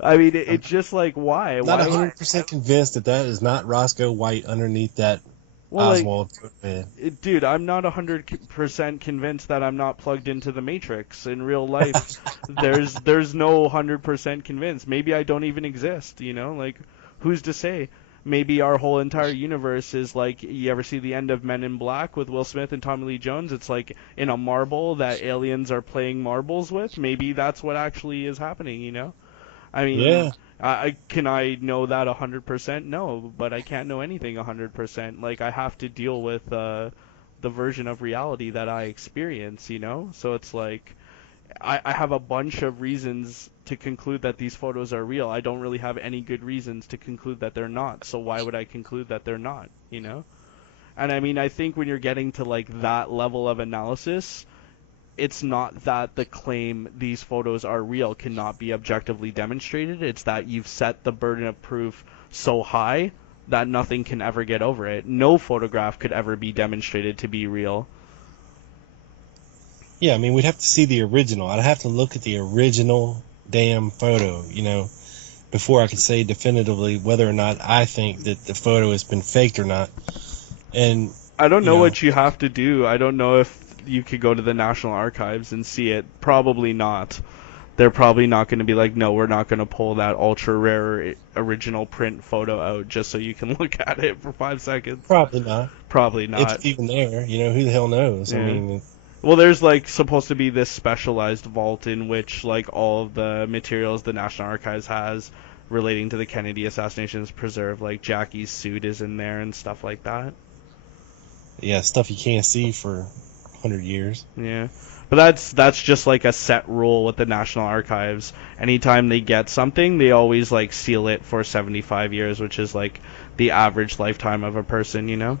I mean, it's just like, why? I'm not 100% convinced that is not Roscoe White underneath that Oswald. Dude, I'm not 100% convinced that I'm not plugged into the Matrix in real life. There's no 100% convinced. Maybe I don't even exist, Like, who's to say? Maybe our whole entire universe is like, you ever see the end of Men in Black with Will Smith and Tommy Lee Jones? It's like in a marble that aliens are playing marbles with. Maybe that's what actually is happening, I mean, yeah. Can I know that 100%? No, but I can't know anything 100%. Like, I have to deal with the version of reality that I experience, you know? So it's like, I have a bunch of reasons to conclude that these photos are real. I don't really have any good reasons to conclude that they're not. So why would I conclude that they're not, you know? And I mean, I think when you're getting to like that level of analysis, it's not that the claim these photos are real cannot be objectively demonstrated. It's that you've set the burden of proof so high that nothing can ever get over it. No photograph could ever be demonstrated to be real. Yeah, I mean, we'd have to see the original. I'd have to look at the original damn photo, before I could say definitively whether or not I think that the photo has been faked or not. And, I don't know what you have to do. I don't know if you could go to the National Archives and see it. Probably not. They're probably not going to be like, no, we're not going to pull that ultra rare original print photo out just so you can look at it for 5 seconds. Probably not. Probably not. If it's even there, who the hell knows? Yeah. I mean, well, there's like supposed to be this specialized vault in which like all of the materials the National Archives has relating to the Kennedy assassination is preserved. Like Jackie's suit is in there and stuff like that. Yeah, stuff you can't see for 100 years. Yeah. But that's just like a set rule with the National Archives. Anytime they get something, they always like seal it for 75 years, which is like the average lifetime of a person, you know?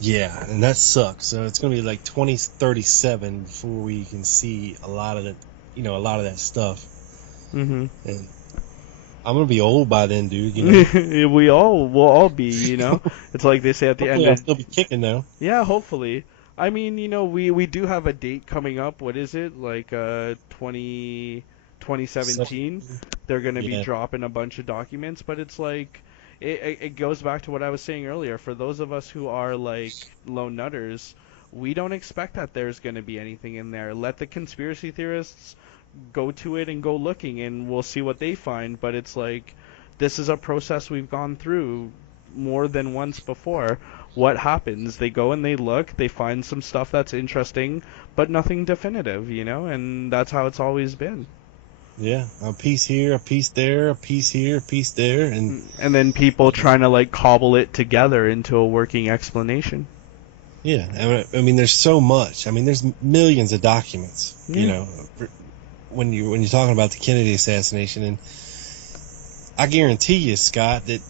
Yeah, and that sucks. So it's going to be like 2037 before we can see a lot of that, a lot of that stuff. Mm-hmm. And I'm going to be old by then, dude, we'll all be, It's like they say at the end. I'll still be kicking though. Yeah, hopefully. I mean, we do have a date coming up. What is it? Like 2017. They're going to be dropping a bunch of documents, but it's like it goes back to what I was saying earlier. For those of us who are like lone nutters, we don't expect that there's going to be anything in there. Let the conspiracy theorists go to it and go looking, and we'll see what they find. But it's like, this is a process we've gone through more than once before. What happens? They go and they look, they find some stuff that's interesting, but nothing definitive, and that's how it's always been. Yeah, a piece here, a piece there, a piece here, a piece there, and then people trying to like cobble it together into a working explanation. Yeah, I mean, there's so much. I mean, there's millions of documents. When you're talking about the Kennedy assassination, and I guarantee you, Scott, that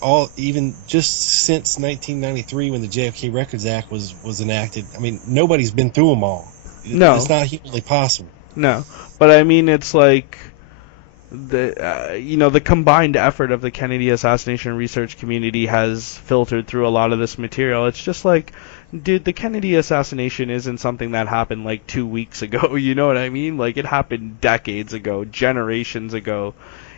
all, even just since 1993 when the JFK Records Act was enacted, I mean, nobody's been through them all. No, it's not humanly possible. No, but I mean, it's like the combined effort of the Kennedy assassination research community has filtered through a lot of this material. It's just like, dude, the Kennedy assassination isn't something that happened like 2 weeks ago. You know what I mean? Like, it happened decades ago, generations ago.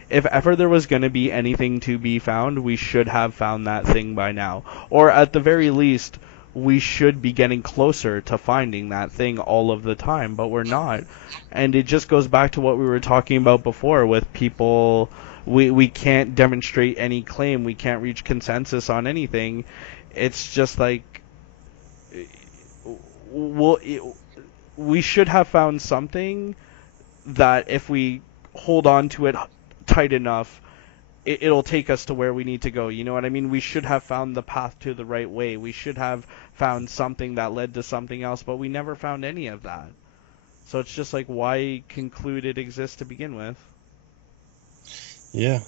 If ever there was going to be anything to be found, we should have found that thing by now. Or at the very least, we should be getting closer to finding that thing all of the time, but we're not. And it just goes back to what we were talking about before with people. We can't demonstrate any claim. We can't reach consensus on anything. It's just like, we should have found something that if we hold on to it tight enough, it'll take us to where we need to go. You know what I mean? We should have found the path to the right way. We should have found something that led to something else, but we never found any of that. So it's just like, why conclude it exists to begin with? Yeah.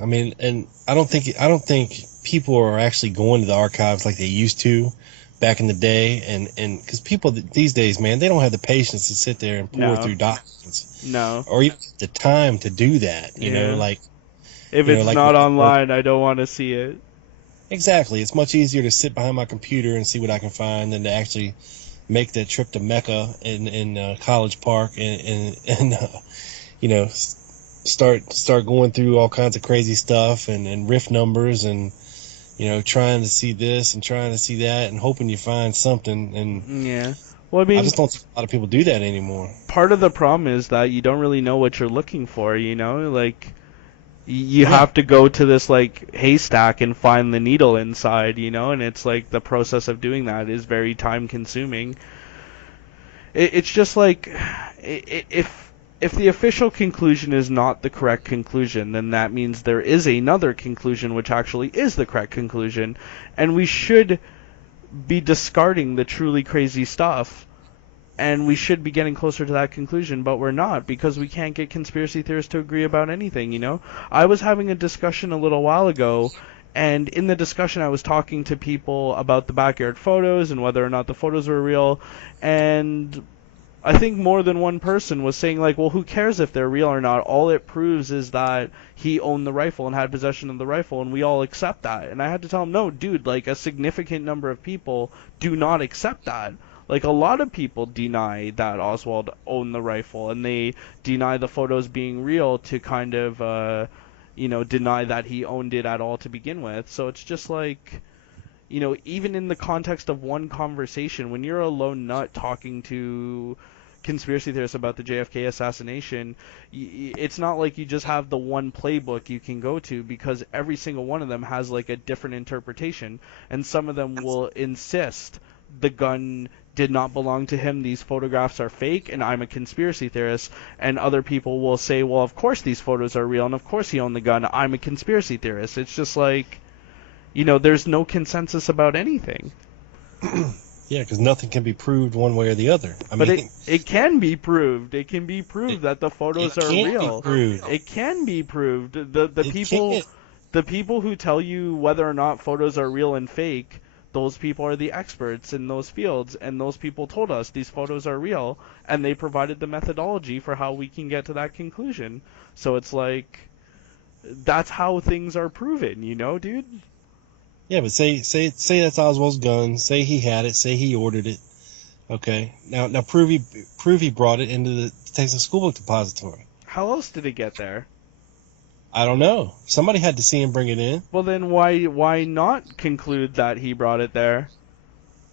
I mean, and I don't think people are actually going to the archives like they used to back in the day, and because people these days, man, they don't have the patience to sit there and pour through documents. No. Or even the time to do that. You know, like, if it's not online, I don't want to see it. Exactly. It's much easier to sit behind my computer and see what I can find than to actually make that trip to Mecca in College Park and start going through all kinds of crazy stuff and riff numbers and trying to see this and trying to see that and hoping you find something. And yeah. Well, I mean, I just don't think a lot of people do that anymore. Part of the problem is that you don't really know what you're looking for, like you have to go to this like haystack and find the needle inside, and it's like the process of doing that is very time consuming. It's just like, if if the official conclusion is not the correct conclusion, then that means there is another conclusion which actually is the correct conclusion, and we should be discarding the truly crazy stuff, and we should be getting closer to that conclusion, but we're not, because we can't get conspiracy theorists to agree about anything, you know? I was having a discussion a little while ago, and in the discussion I was talking to people about the backyard photos and whether or not the photos were real, and I think more than one person was saying, like, well, who cares if they're real or not? All it proves is that he owned the rifle and had possession of the rifle, and we all accept that. And I had to tell him, no, dude, like, a significant number of people do not accept that. Like, a lot of people deny that Oswald owned the rifle, and they deny the photos being real to kind of, deny that he owned it at all to begin with. So it's just like, even in the context of one conversation, when you're a lone nut talking to conspiracy theorists about the JFK assassination, it's not like you just have the one playbook you can go to, because every single one of them has like a different interpretation, and some of them will insist the gun did not belong to him, these photographs are fake, and I'm a conspiracy theorist, and other people will say, well, of course these photos are real, and of course he owned the gun, I'm a conspiracy theorist. It's just like, there's no consensus about anything. Yeah, because nothing can be proved one way or the other. But it can be proved. It can be proved that the photos are real. It can be proved. The people who tell you whether or not photos are real and fake, those people are the experts in those fields, and those people told us these photos are real, and they provided the methodology for how we can get to that conclusion. So it's like, that's how things are proven, dude? Yeah, but say that's Oswald's gun. Say he had it. Say he ordered it. Okay. Now prove he brought it into the Texas School Book Depository. How else did it get there? I don't know. Somebody had to see him bring it in. Well, then why not conclude that he brought it there?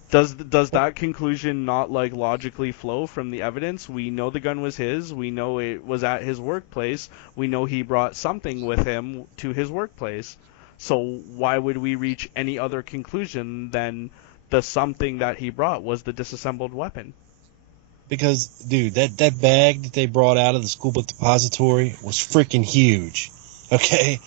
Does that conclusion not like logically flow from the evidence? We know the gun was his. We know it was at his workplace. We know he brought something with him to his workplace. So why would we reach any other conclusion than the something that he brought was the disassembled weapon? Because, dude, that bag that they brought out of the school book depository was freaking huge. Okay?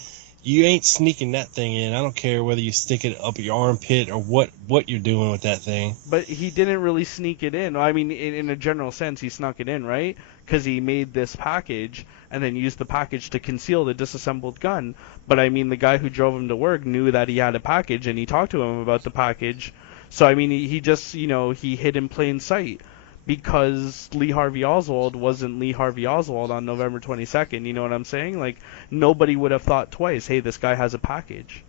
You ain't sneaking that thing in. I don't care whether you stick it up your armpit or what you're doing with that thing. But he didn't really sneak it in. I mean, in a general sense, he snuck it in, right? Because he made this package and then used the package to conceal the disassembled gun. But I mean, the guy who drove him to work knew that he had a package, and he talked to him about the package. So I mean, he just, he hid in plain sight, because Lee Harvey Oswald wasn't Lee Harvey Oswald on November 22nd. You know what I'm saying? Like, nobody would have thought twice, hey, this guy has a package.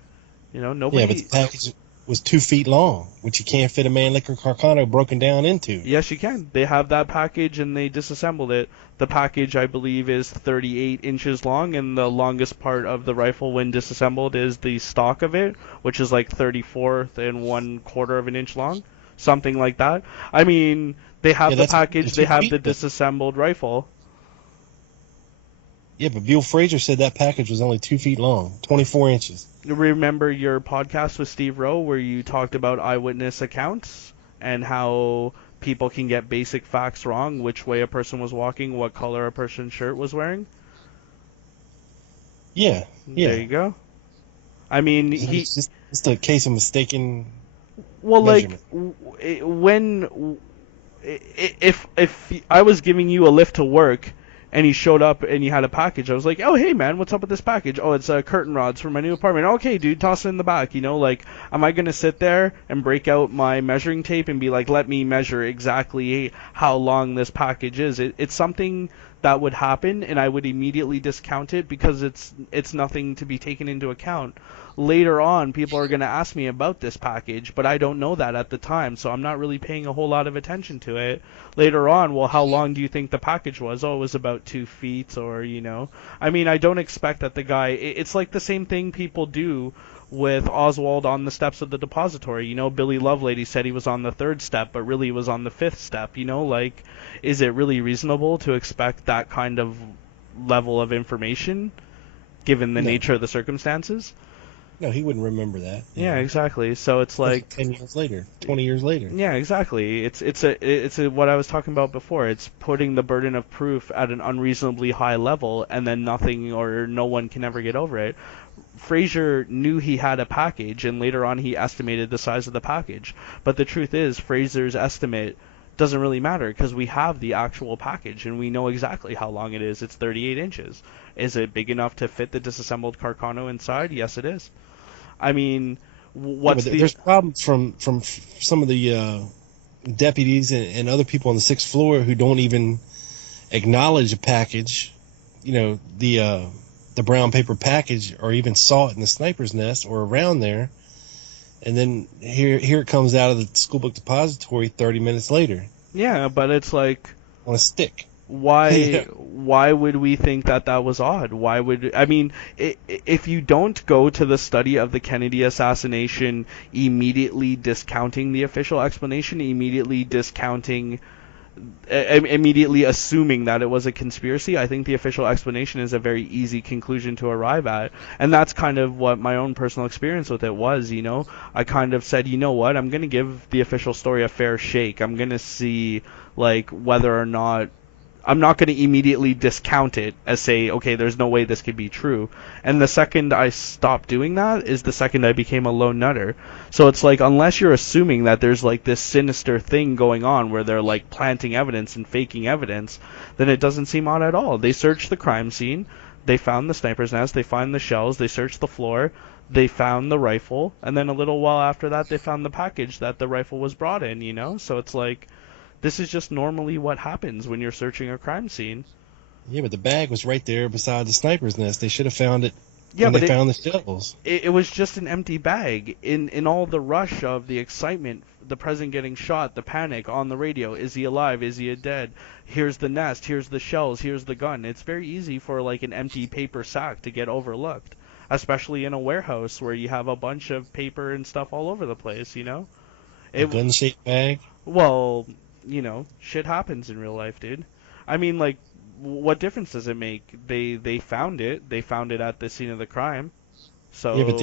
Nobody. Yeah, but the package was 2 feet long, which you can't fit a Mannlicher Carcano broken down into. Yes, you can. They have that package, and they disassembled it. The package, I believe, is 38 inches long, and the longest part of the rifle when disassembled is the stock of it, which is like 34 and 1/4 of an inch long. Something like that. I mean, they have the package, they have the disassembled rifle. Yeah, but Bill Fraser said that package was only 2 feet long, 24 inches. Remember your podcast with Steve Rowe where you talked about eyewitness accounts and how people can get basic facts wrong, which way a person was walking, what color a person's shirt was wearing? Yeah. There you go. I mean, it's just a case of mistaken. Well, like, if I was giving you a lift to work and he showed up and you had a package, I was like, oh, hey, man, what's up with this package? Oh, it's curtain rods for my new apartment. Okay, dude, toss it in the back, like, am I going to sit there and break out my measuring tape and be like, let me measure exactly how long this package is? It's something that would happen, and I would immediately discount it because it's nothing to be taken into account. Later on, people are going to ask me about this package, but I don't know that at the time, so I'm not really paying a whole lot of attention to it. Later on, well, how long do you think the package was? Oh, it was about 2 feet, or, I mean, I don't expect that the guy... It's like the same thing people do with Oswald on the steps of the depository. Billy Lovelady said he was on the 3rd step, but really he was on the 5th step. Like, is it really reasonable to expect that kind of level of information, given the nature of the circumstances? No, he wouldn't remember that. Yeah, exactly. So it's like 10 years later, 20 years later. yeah, exactly. It's what I was talking about before. It's putting the burden of proof at an unreasonably high level, and then nothing or no one can ever get over it. Fraser knew he had a package, and later on he estimated the size of the package. But the truth is, Fraser's estimate doesn't really matter because we have the actual package and we know exactly how long it is. It's 38 inches. Is it big enough to fit the disassembled Carcano inside? Yes, it is. I mean, what's there's problems from some of the deputies and other people on the 6th floor who don't even acknowledge a package, the brown paper package, or even saw it in the sniper's nest or around there. And then here it comes out of the schoolbook depository 30 minutes later. Yeah, but it's like on a stick. Why would we think that was odd? If you don't go to the study of the Kennedy assassination immediately discounting the official explanation, immediately assuming that it was a conspiracy, I think the official explanation is a very easy conclusion to arrive at. And that's kind of what my own personal experience with it was, I kind of said, you know what, I'm going to give the official story a fair shake. I'm going to see, whether or not I'm not going to immediately discount it as say, okay, there's no way this could be true. And the second I stopped doing that is the second I became a lone nutter. So it's like, unless you're assuming that there's this sinister thing going on where they're planting evidence and faking evidence, then it doesn't seem odd at all. They searched the crime scene, they found the sniper's nest, they find the shells, they searched the floor, they found the rifle, and then a little while after that they found the package that the rifle was brought in, So it's like, this is just normally what happens when you're searching a crime scene. Yeah, but the bag was right there beside the sniper's nest. They should have found it when they found the shells. It was just an empty bag. In all the rush of the excitement, the president getting shot, the panic on the radio, is he alive, is he dead? Here's the nest, here's the shells, here's the gun. It's very easy for an empty paper sack to get overlooked, especially in a warehouse where you have a bunch of paper and stuff all over the place, A gun-shaped bag? Well, shit happens in real life, dude. I mean, what difference does it make? They found it. They found it at the scene of the crime. So yeah, but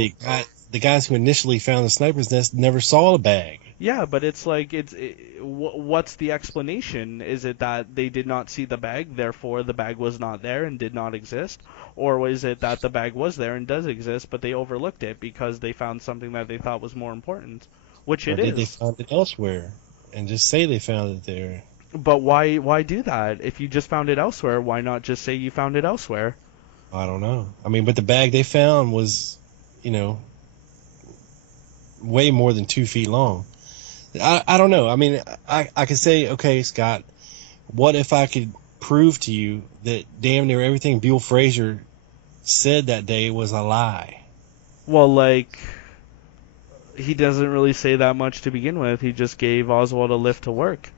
the guys who initially found the sniper's nest never saw the bag. Yeah, but it's what's the explanation? Is it that they did not see the bag, therefore the bag was not there and did not exist? Or is it that the bag was there and does exist, but they overlooked it because they found something that they thought was more important? Which it is. Or did they find it elsewhere and just say they found it there? But why do that? If you just found it elsewhere, why not just say you found it elsewhere? I don't know. I mean, but the bag they found was, way more than 2 feet long. I don't know. I mean, I could say, okay, Scott, what if I could prove to you that damn near everything Buell Frazier said that day was a lie? Well, he doesn't really say that much to begin with. He just gave Oswald a lift to work.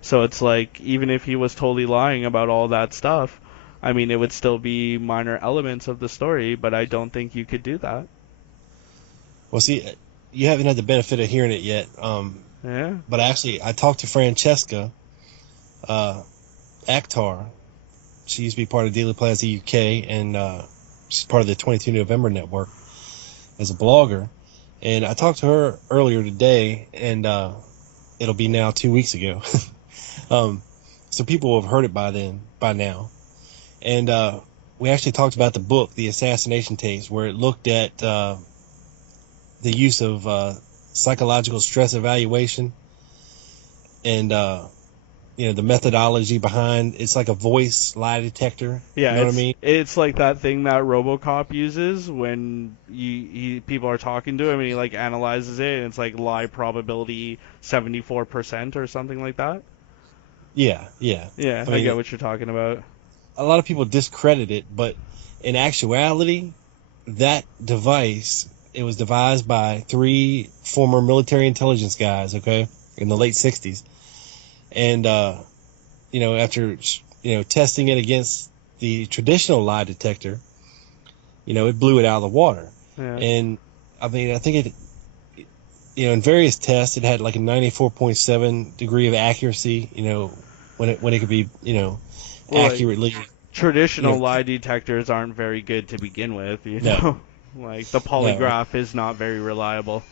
So it's even if he was totally lying about all that stuff, I mean, it would still be minor elements of the story, but I don't think you could do that. Well, see, you haven't had the benefit of hearing it yet. Yeah. But actually, I talked to Francesca Akhtar. She used to be part of Daily Plaza UK, and she's part of the 22 November network as a blogger. And I talked to her earlier today, and it'll be now 2 weeks ago. So people will have heard it by now. And we actually talked about the book, The Assassination Tapes, where it looked at the use of psychological stress evaluation and the methodology behind. It's like a voice lie detector. Yeah, you know what I mean? It's like that thing that RoboCop uses when people are talking to him and he analyzes it, and it's lie probability 74% or something like that. Yeah. Yeah, I get what you're talking about. A lot of people discredit it, but in actuality, that device, it was devised by 3 former military intelligence guys, okay, in the late 60s. And, after, testing it against the traditional lie detector, it blew it out of the water. Yeah. And, I mean, I think it, in various tests, it had a 94.7 degree of accuracy, when it could be, accurately. Traditional lie detectors aren't very good to begin with, No. Like the No, polygraph is not very reliable.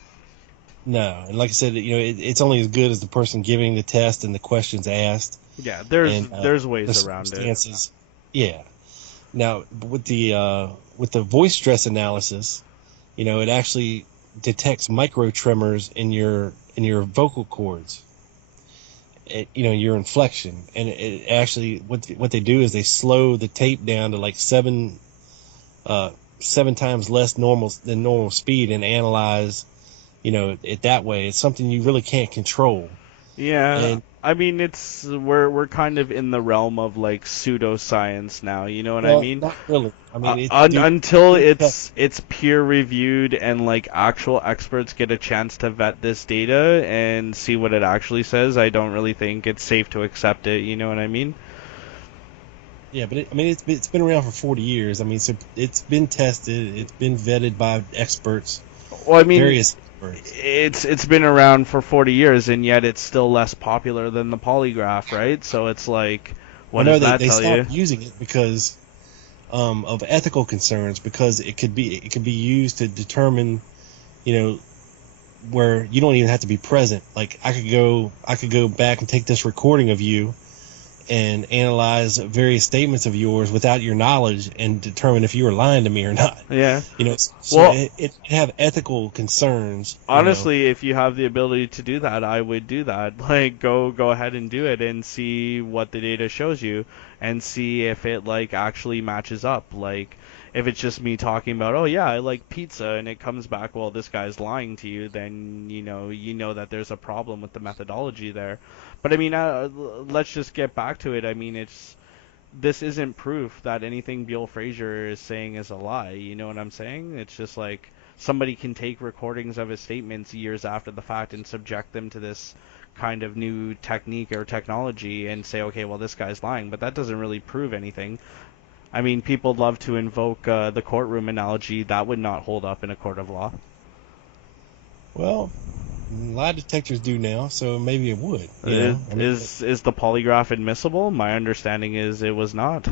no. And like I said, it's only as good as the person giving the test and the questions asked Yeah, there's and there's the ways around it. circumstances. Yeah. Now with the voice stress analysis, it actually detects micro tremors in your vocal cords. Your inflection, and it actually what they do is they slow the tape down to like uh, seven times less normal speed and analyze it that way. It's something you really can't control. Yeah, And I mean we're kind of in the realm of like pseudoscience now, you know what I well, mean? not really. I mean, it's Until been tested. it's peer reviewed and like actual experts get a chance to vet this data and see what it actually says, I don't really think it's safe to accept it, you know what I mean? Yeah, but I mean, it's been around for 40 years. I mean, so it's been tested. It's been vetted by experts, Well, I mean, various experts. it's been around for 40 years and yet it's still less popular than the polygraph, right? So it's like, what Well, no, does that they tell you? stopped using it because of ethical concerns, because it could be used to determine, you know, where you don't even have to be present. Like I could go back and take this recording of you and analyze various statements of yours without your knowledge and determine if you were lying to me or not. Yeah. So Well, it have ethical concerns. honestly, if you have the ability to do that, I would do that. Like, go ahead and do it and see what the data shows you, and see if it like actually matches up. Like, if it's just me talking about, oh yeah, I like pizza, and it comes back, well, this guy's lying to you, then you know that there's a problem with the methodology there. But I mean, let's just get back to it. I mean, this isn't proof that anything Beale Frazier is saying is a lie. You know what I'm saying? It's just like somebody can take recordings of his statements years after the fact and subject them to this kind of new technique or technology and say, okay, well, this guy's lying, but that doesn't really prove anything. I mean, people love to invoke the courtroom analogy. That would not hold up in a court of law. Well, lie detectors do now, so maybe it would. I mean, Is the polygraph admissible? My understanding is it was not.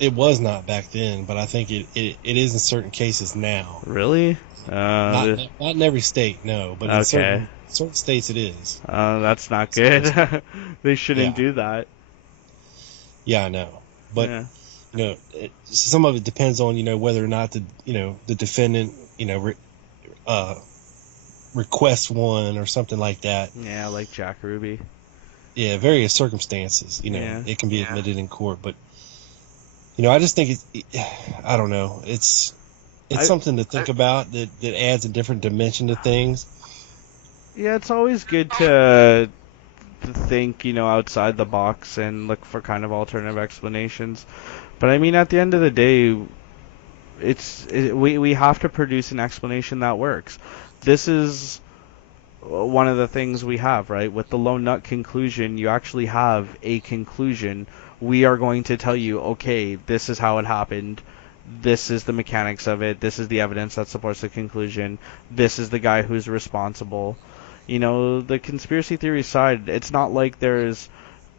it was not back then, but I think it is in certain cases now. Really? Not Uh, not in every state, no, but in okay. certain states it is. That's not It's supposed to be. good. They shouldn't Yeah, do that. yeah, I know. But Yeah. some of it depends on whether or not the defendant uh, requests one or something like that. Yeah, like Jack Ruby. Yeah, various circumstances. Yeah. It can be admitted in court, but I just think I don't know. It's I something to think about that adds a different dimension to things. Yeah, it's always good to think, outside the box and look for kind of alternative explanations. But I mean, at the end of the day, we have to produce an explanation that works. This is one of the things we have, right? With the lone nut conclusion, you actually have a conclusion. We are going to tell you, okay, this is how it happened. This is the mechanics of it. This is the evidence that supports the conclusion. This is the guy who's responsible. The conspiracy theory side, it's not like there's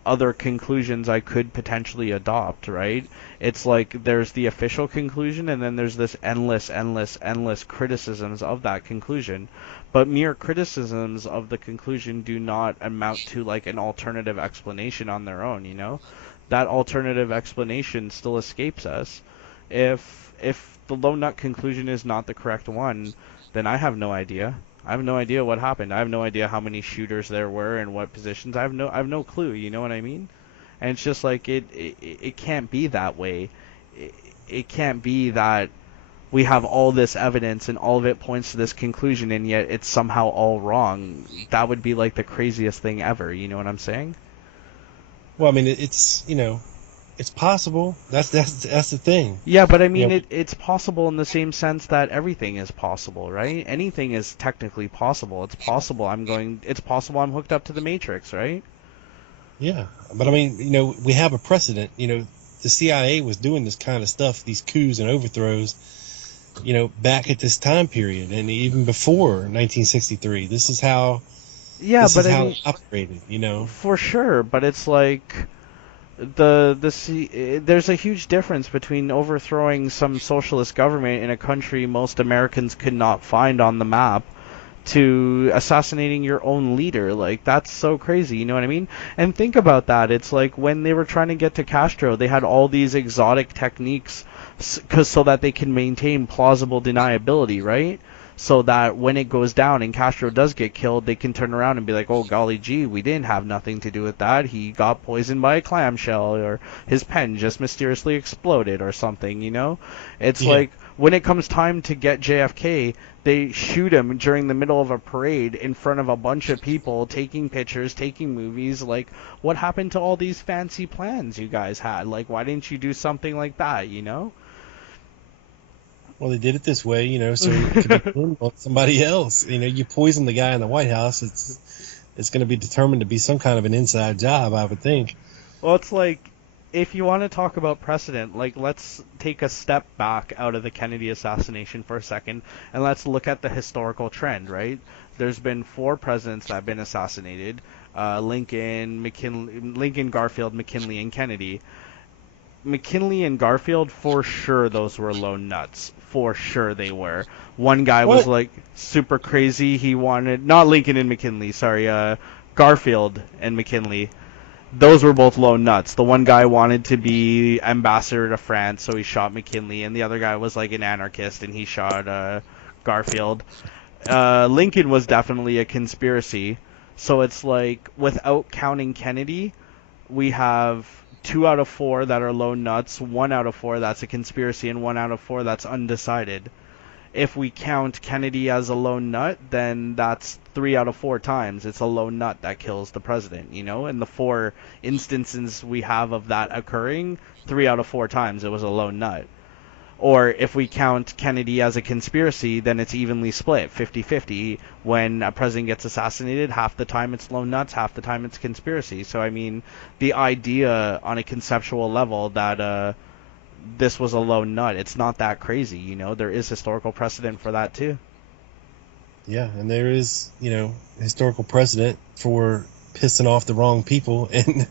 other conclusions I could potentially adopt, right? It's like there's the official conclusion and then there's this endless criticisms of that conclusion. But mere criticisms of the conclusion do not amount to like an alternative explanation on their own. That alternative explanation still escapes us. If the lone nut conclusion is not the correct one, then I have no idea. I have no idea what happened. I have no idea how many shooters there were and what positions. I have no clue. You know what I mean? And it's just like it can't be that way. It can't be that we have all this evidence and all of it points to this conclusion and yet it's somehow all wrong. That would be like the craziest thing ever. You know what I'm saying? Well, I mean, it's possible. That's the thing. Yeah, but I mean, You know, it's possible in the same sense that everything is possible, right? Anything is technically possible. It's possible I'm hooked up to the Matrix, right? yeah. But I mean, we have a precedent. The CIA was doing this kind of stuff, these coups and overthrows, back at this time period, and even before 1963. Yeah, This but is I how mean, it operated. for sure, but it's like there's a huge difference between overthrowing some socialist government in a country most Americans could not find on the map to assassinating your own leader. Like, that's so crazy, you know what I mean? And think about that. It's like when they were trying to get to Castro, they had all these exotic techniques so that they can maintain plausible deniability, right? So that when it goes down and Castro does get killed, they can turn around and be like, oh, golly gee, we didn't have nothing to do with that. He got poisoned by a clamshell, or his pen just mysteriously exploded, or something, you know? It's Yeah. like, when it comes time to get JFK, they shoot him during the middle of a parade in front of a bunch of people, taking pictures, taking movies. Like, what happened to all these fancy plans you guys had? Like, why didn't you do something like that, you know? Well, they did it this way, so it could be blamed on somebody else. You poison the guy in the White House, it's going to be determined to be some kind of an inside job, I would think. Well, it's like, if you want to talk about precedent, like, let's take a step back out of the Kennedy assassination for a second, and let's look at the historical trend, right? There's been 4 presidents that have been assassinated: Lincoln, Garfield, McKinley, and Kennedy. McKinley and Garfield, for sure, those were lone nuts. For sure they were. One guy was What? like super crazy. He wanted, not Lincoln and McKinley, sorry, Garfield and McKinley. Those were both lone nuts. The one guy wanted to be ambassador to France, so he shot McKinley, and the other guy was like an anarchist, and he shot Garfield. Lincoln was definitely a conspiracy. So it's like, without counting Kennedy, we have 2 out of 4 that are lone nuts, 1 out of 4 that's a conspiracy, and 1 out of 4 that's undecided. If we count Kennedy as a lone nut, then that's 3 out of 4 times it's a lone nut that kills the president, you know? And the 4 instances we have of that occurring, 3 out of 4 times it was a lone nut. Or if we count Kennedy as a conspiracy, then it's evenly split, 50-50. When a president gets assassinated, half the time it's lone nuts, half the time it's conspiracy. So, I mean, the idea on a conceptual level that this was a lone nut, it's not that crazy, you know? There is historical precedent for that, too. Yeah, and there is, historical precedent for pissing off the wrong people and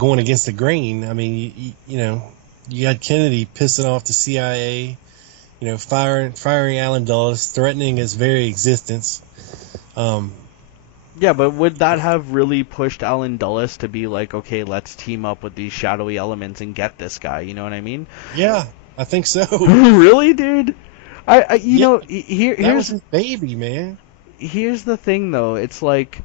going against the grain. I mean, you had Kennedy pissing off the CIA, firing Allen Dulles, threatening his very existence. Yeah, but would that have really pushed Allen Dulles to be like, okay, let's team up with these shadowy elements and get this guy? You know what I mean? Yeah, I think so. Really, dude? You Yeah, know, that was his baby, man. here's the thing, though. It's like,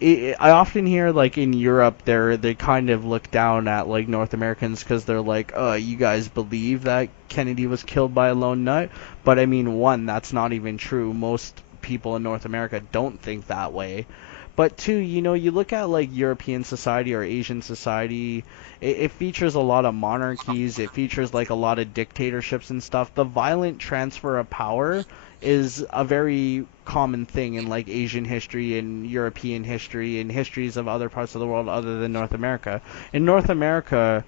I often hear, like, in Europe, they kind of look down at, like, North Americans because they're like, you guys believe that Kennedy was killed by a lone nut? But I mean, one, that's not even true. Most people in North America don't think that way. But two, you look at like European society or Asian society, it features a lot of monarchies, it features like a lot of dictatorships and stuff. The violent transfer of power is a very common thing in like Asian history and European history and histories of other parts of the world other than North America. In North America,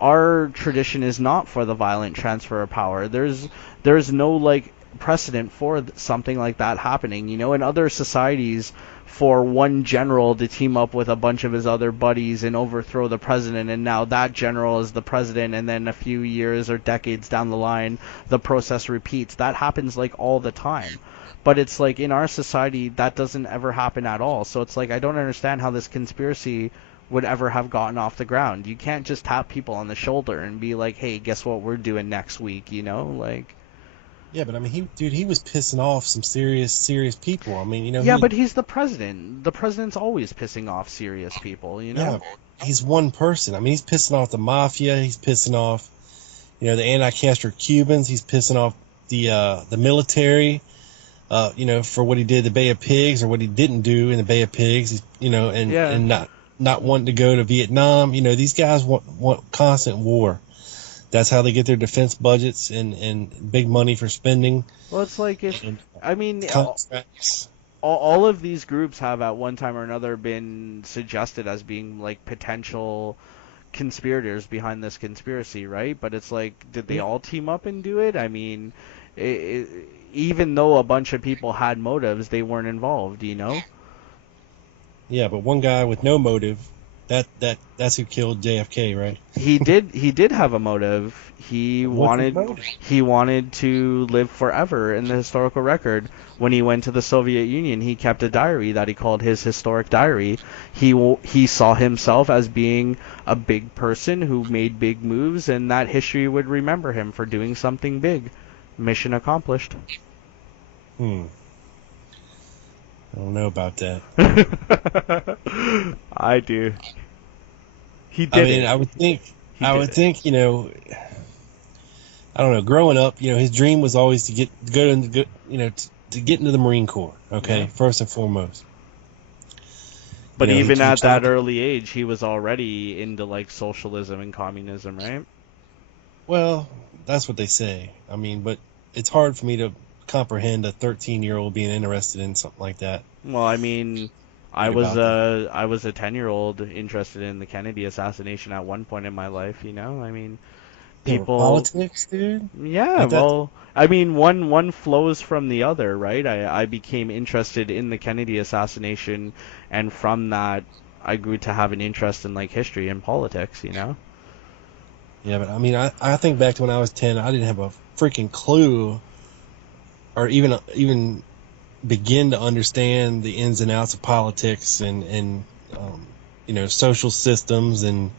our tradition is not for the violent transfer of power. There's no like precedent for something like that happening. In other societies, for one general to team up with a bunch of his other buddies and overthrow the president, and now that general is the president, and then a few years or decades down the line, the process repeats. That happens like all the time. But it's like in our society, that doesn't ever happen at all. So it's like I don't understand how this conspiracy would ever have gotten off the ground. You can't just tap people on the shoulder and be like, hey, guess what we're doing next week, Like, Yeah, but I mean, he was pissing off some serious people. I mean, yeah, but he's the president. The president's always pissing off serious people. yeah, he's one person. I mean, he's pissing off the mafia. He's pissing off, the anti-Castro Cubans. He's pissing off the military. For what he did in the Bay of Pigs or what he didn't do in the Bay of Pigs. And Yeah. and not wanting to go to Vietnam. These guys want constant war. That's how they get their defense budgets and big money for spending. Well, it's like if And I mean, contracts. all of these groups have at one time or another been suggested as being like potential conspirators behind this conspiracy, right? But it's like, did they all team up and do it? I mean, even though a bunch of people had motives, they weren't involved. Yeah, but one guy with no motive That's who killed JFK, right? He did have a motive. What's his motive? He wanted to live forever in the historical record. When he went to the Soviet Union, he kept a diary that he called his historic diary. He saw himself as being a big person who made big moves, and that history would remember him for doing something big. Mission accomplished. Hmm. I don't know about that. I do. He I did mean, it. I would think, He did it. I don't know. Growing up, his dream was always to to get into the Marine Corps. Okay, Yeah. first and foremost. But even He at tried that to. early age, he was already into like socialism and communism, right? Well, that's what they say. I mean, but it's hard for me to comprehend a 13-year-old being interested in something like that. Well, I mean, Read about that. I was a 10-year-old interested in the Kennedy assassination at one point in my life, you know? I mean, Yeah, but people politics, dude. yeah, At that. well, I mean, one flows from the other, right? I became interested in the Kennedy assassination, and from that I grew to have an interest in like history and politics, you know? Yeah, but I mean, I think back to when I was 10. I didn't have a freaking clue, or even begin to understand the ins and outs of politics and um, social systems and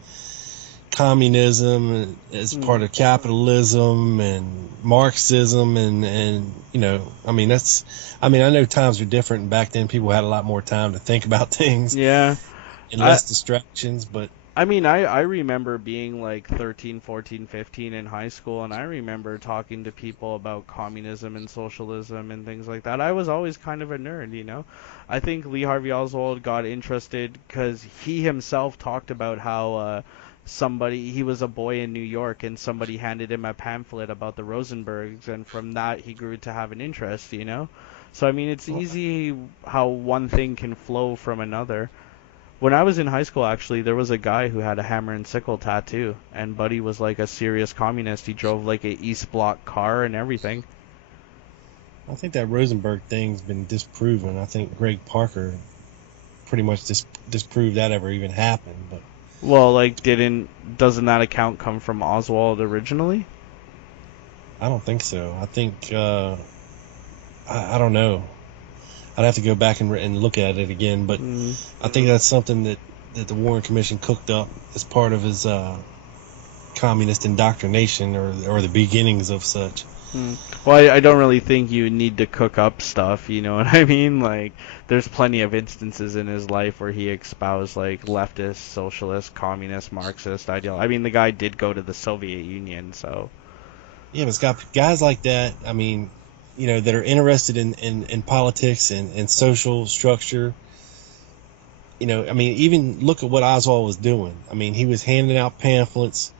communism as part Hmm. of capitalism and Marxism and I mean I know times are different and back then people had a lot more time to think about things Yeah. and I less distractions, but I mean, I remember being like 13, 14, 15 in high school, and I remember talking to people about communism and socialism and things like that. I was always kind of a nerd, you know? I think Lee Harvey Oswald got interested because he himself talked about how he was a boy in New York, and somebody handed him a pamphlet about the Rosenbergs, and from that he grew to have an interest, you know? So, I mean, it's easy how one thing can flow from another. When I was in high school, actually, there was a guy who had a hammer and sickle tattoo, and Buddy was like a serious communist. He drove like a East Bloc car and everything. I think that Rosenberg thing's been disproven. I think Greg Parker pretty much disproved that ever even happened, but Well, like, doesn't that account come from Oswald originally? I don't think so. I think I don't know. I'd have to go back and look at it again, but Mm. I think that's something that the Warren Commission cooked up as part of his communist indoctrination or the beginnings of such. Mm. Well, I don't really think you need to cook up stuff, you know what I mean? Like, there's plenty of instances in his life where he espoused, like, leftist, socialist, communist, Marxist ideal. I mean, the guy did go to the Soviet Union, so. Yeah, but it's got guys like that. I mean, that are interested in politics and social structure. I mean, even look at what Oswald was doing. I mean, he was handing out pamphlets.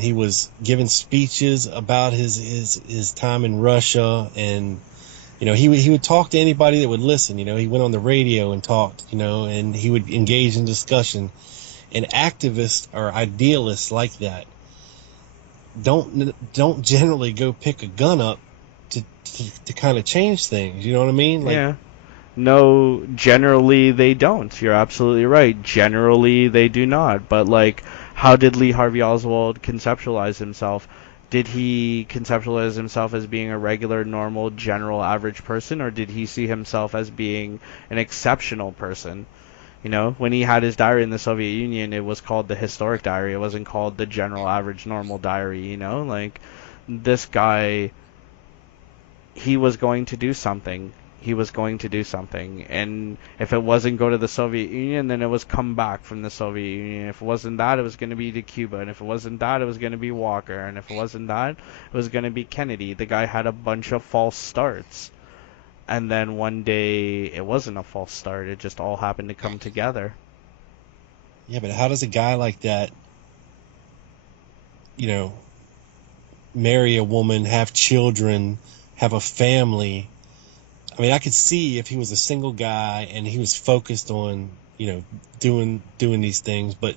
He was giving speeches about his time in Russia, and he would talk to anybody that would listen. He went on the radio and talked. And he would engage in discussion. And activists or idealists like that don't generally go pick a gun up to kind of change things. You know what I mean? Like, Yeah. No, generally they don't. You're absolutely right. Generally they do not. But like, how did Lee Harvey Oswald conceptualize himself? Did he conceptualize himself as being a regular, normal, general, average person, or did he see himself as being an exceptional person? You know, when he had his diary in the Soviet Union, it was called the historic diary. It wasn't called the general, average, normal diary, you know? Like, this guy, he was going to do something. He was going to do something. And if it wasn't go to the Soviet Union, then it was come back from the Soviet Union. If it wasn't that, it was going to be to Cuba. And if it wasn't that, it was going to be Walker. And if it wasn't that, it was going to be Kennedy. The guy had a bunch of false starts. And then one day, it wasn't a false start. It just all happened to come together. yeah, but how does a guy like that, you know, marry a woman, have children, have a family? I mean, I could see if he was a single guy and he was focused on, doing these things, but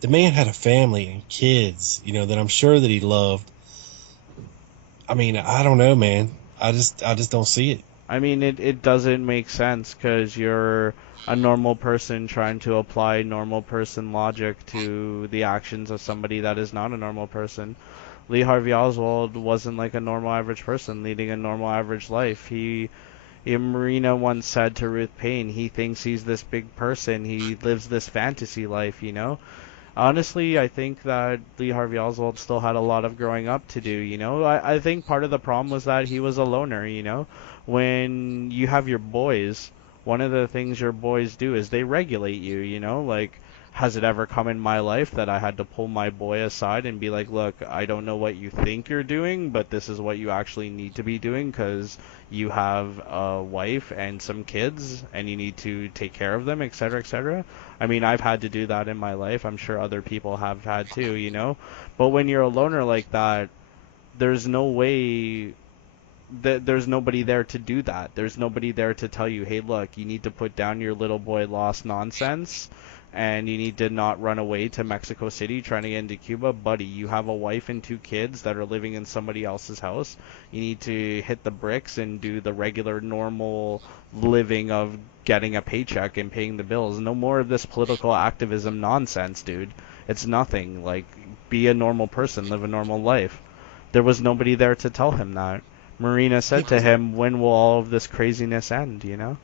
the man had a family and kids, that I'm sure that he loved. I mean, I don't know, man. I just don't see it. I mean, it doesn't make sense because you're a normal person trying to apply normal person logic to the actions of somebody that is not a normal person. Lee Harvey Oswald wasn't like a normal average person leading a normal average life. Marina once said to Ruth Payne, he thinks he's this big person. He lives this fantasy life, you know? Honestly, I think that Lee Harvey Oswald still had a lot of growing up to do, you know? I think part of the problem was that he was a loner, you know? When you have your boys, one of the things your boys do is they regulate you, you know? Like, has it ever come in my life that I had to pull my boy aside and be like, look, I don't know what you think you're doing, but this is what you actually need to be doing because you have a wife and some kids and you need to take care of them, etc., etc. I mean, I've had to do that in my life. I'm sure other people have had too, you know? But when you're a loner like that, there's no way that there's nobody there to do that. There's nobody there to tell you, hey, look, you need to put down your little boy lost nonsense and you need to not run away to Mexico City trying to get into Cuba. Buddy, you have a wife and two kids that are living in somebody else's house. You need to hit the bricks and do the regular, normal living of getting a paycheck and paying the bills. No more of this political activism nonsense, dude. It's nothing. Like, be a normal person, live a normal life. There was nobody there to tell him that. Marina said to him, when will all of this craziness end, you know?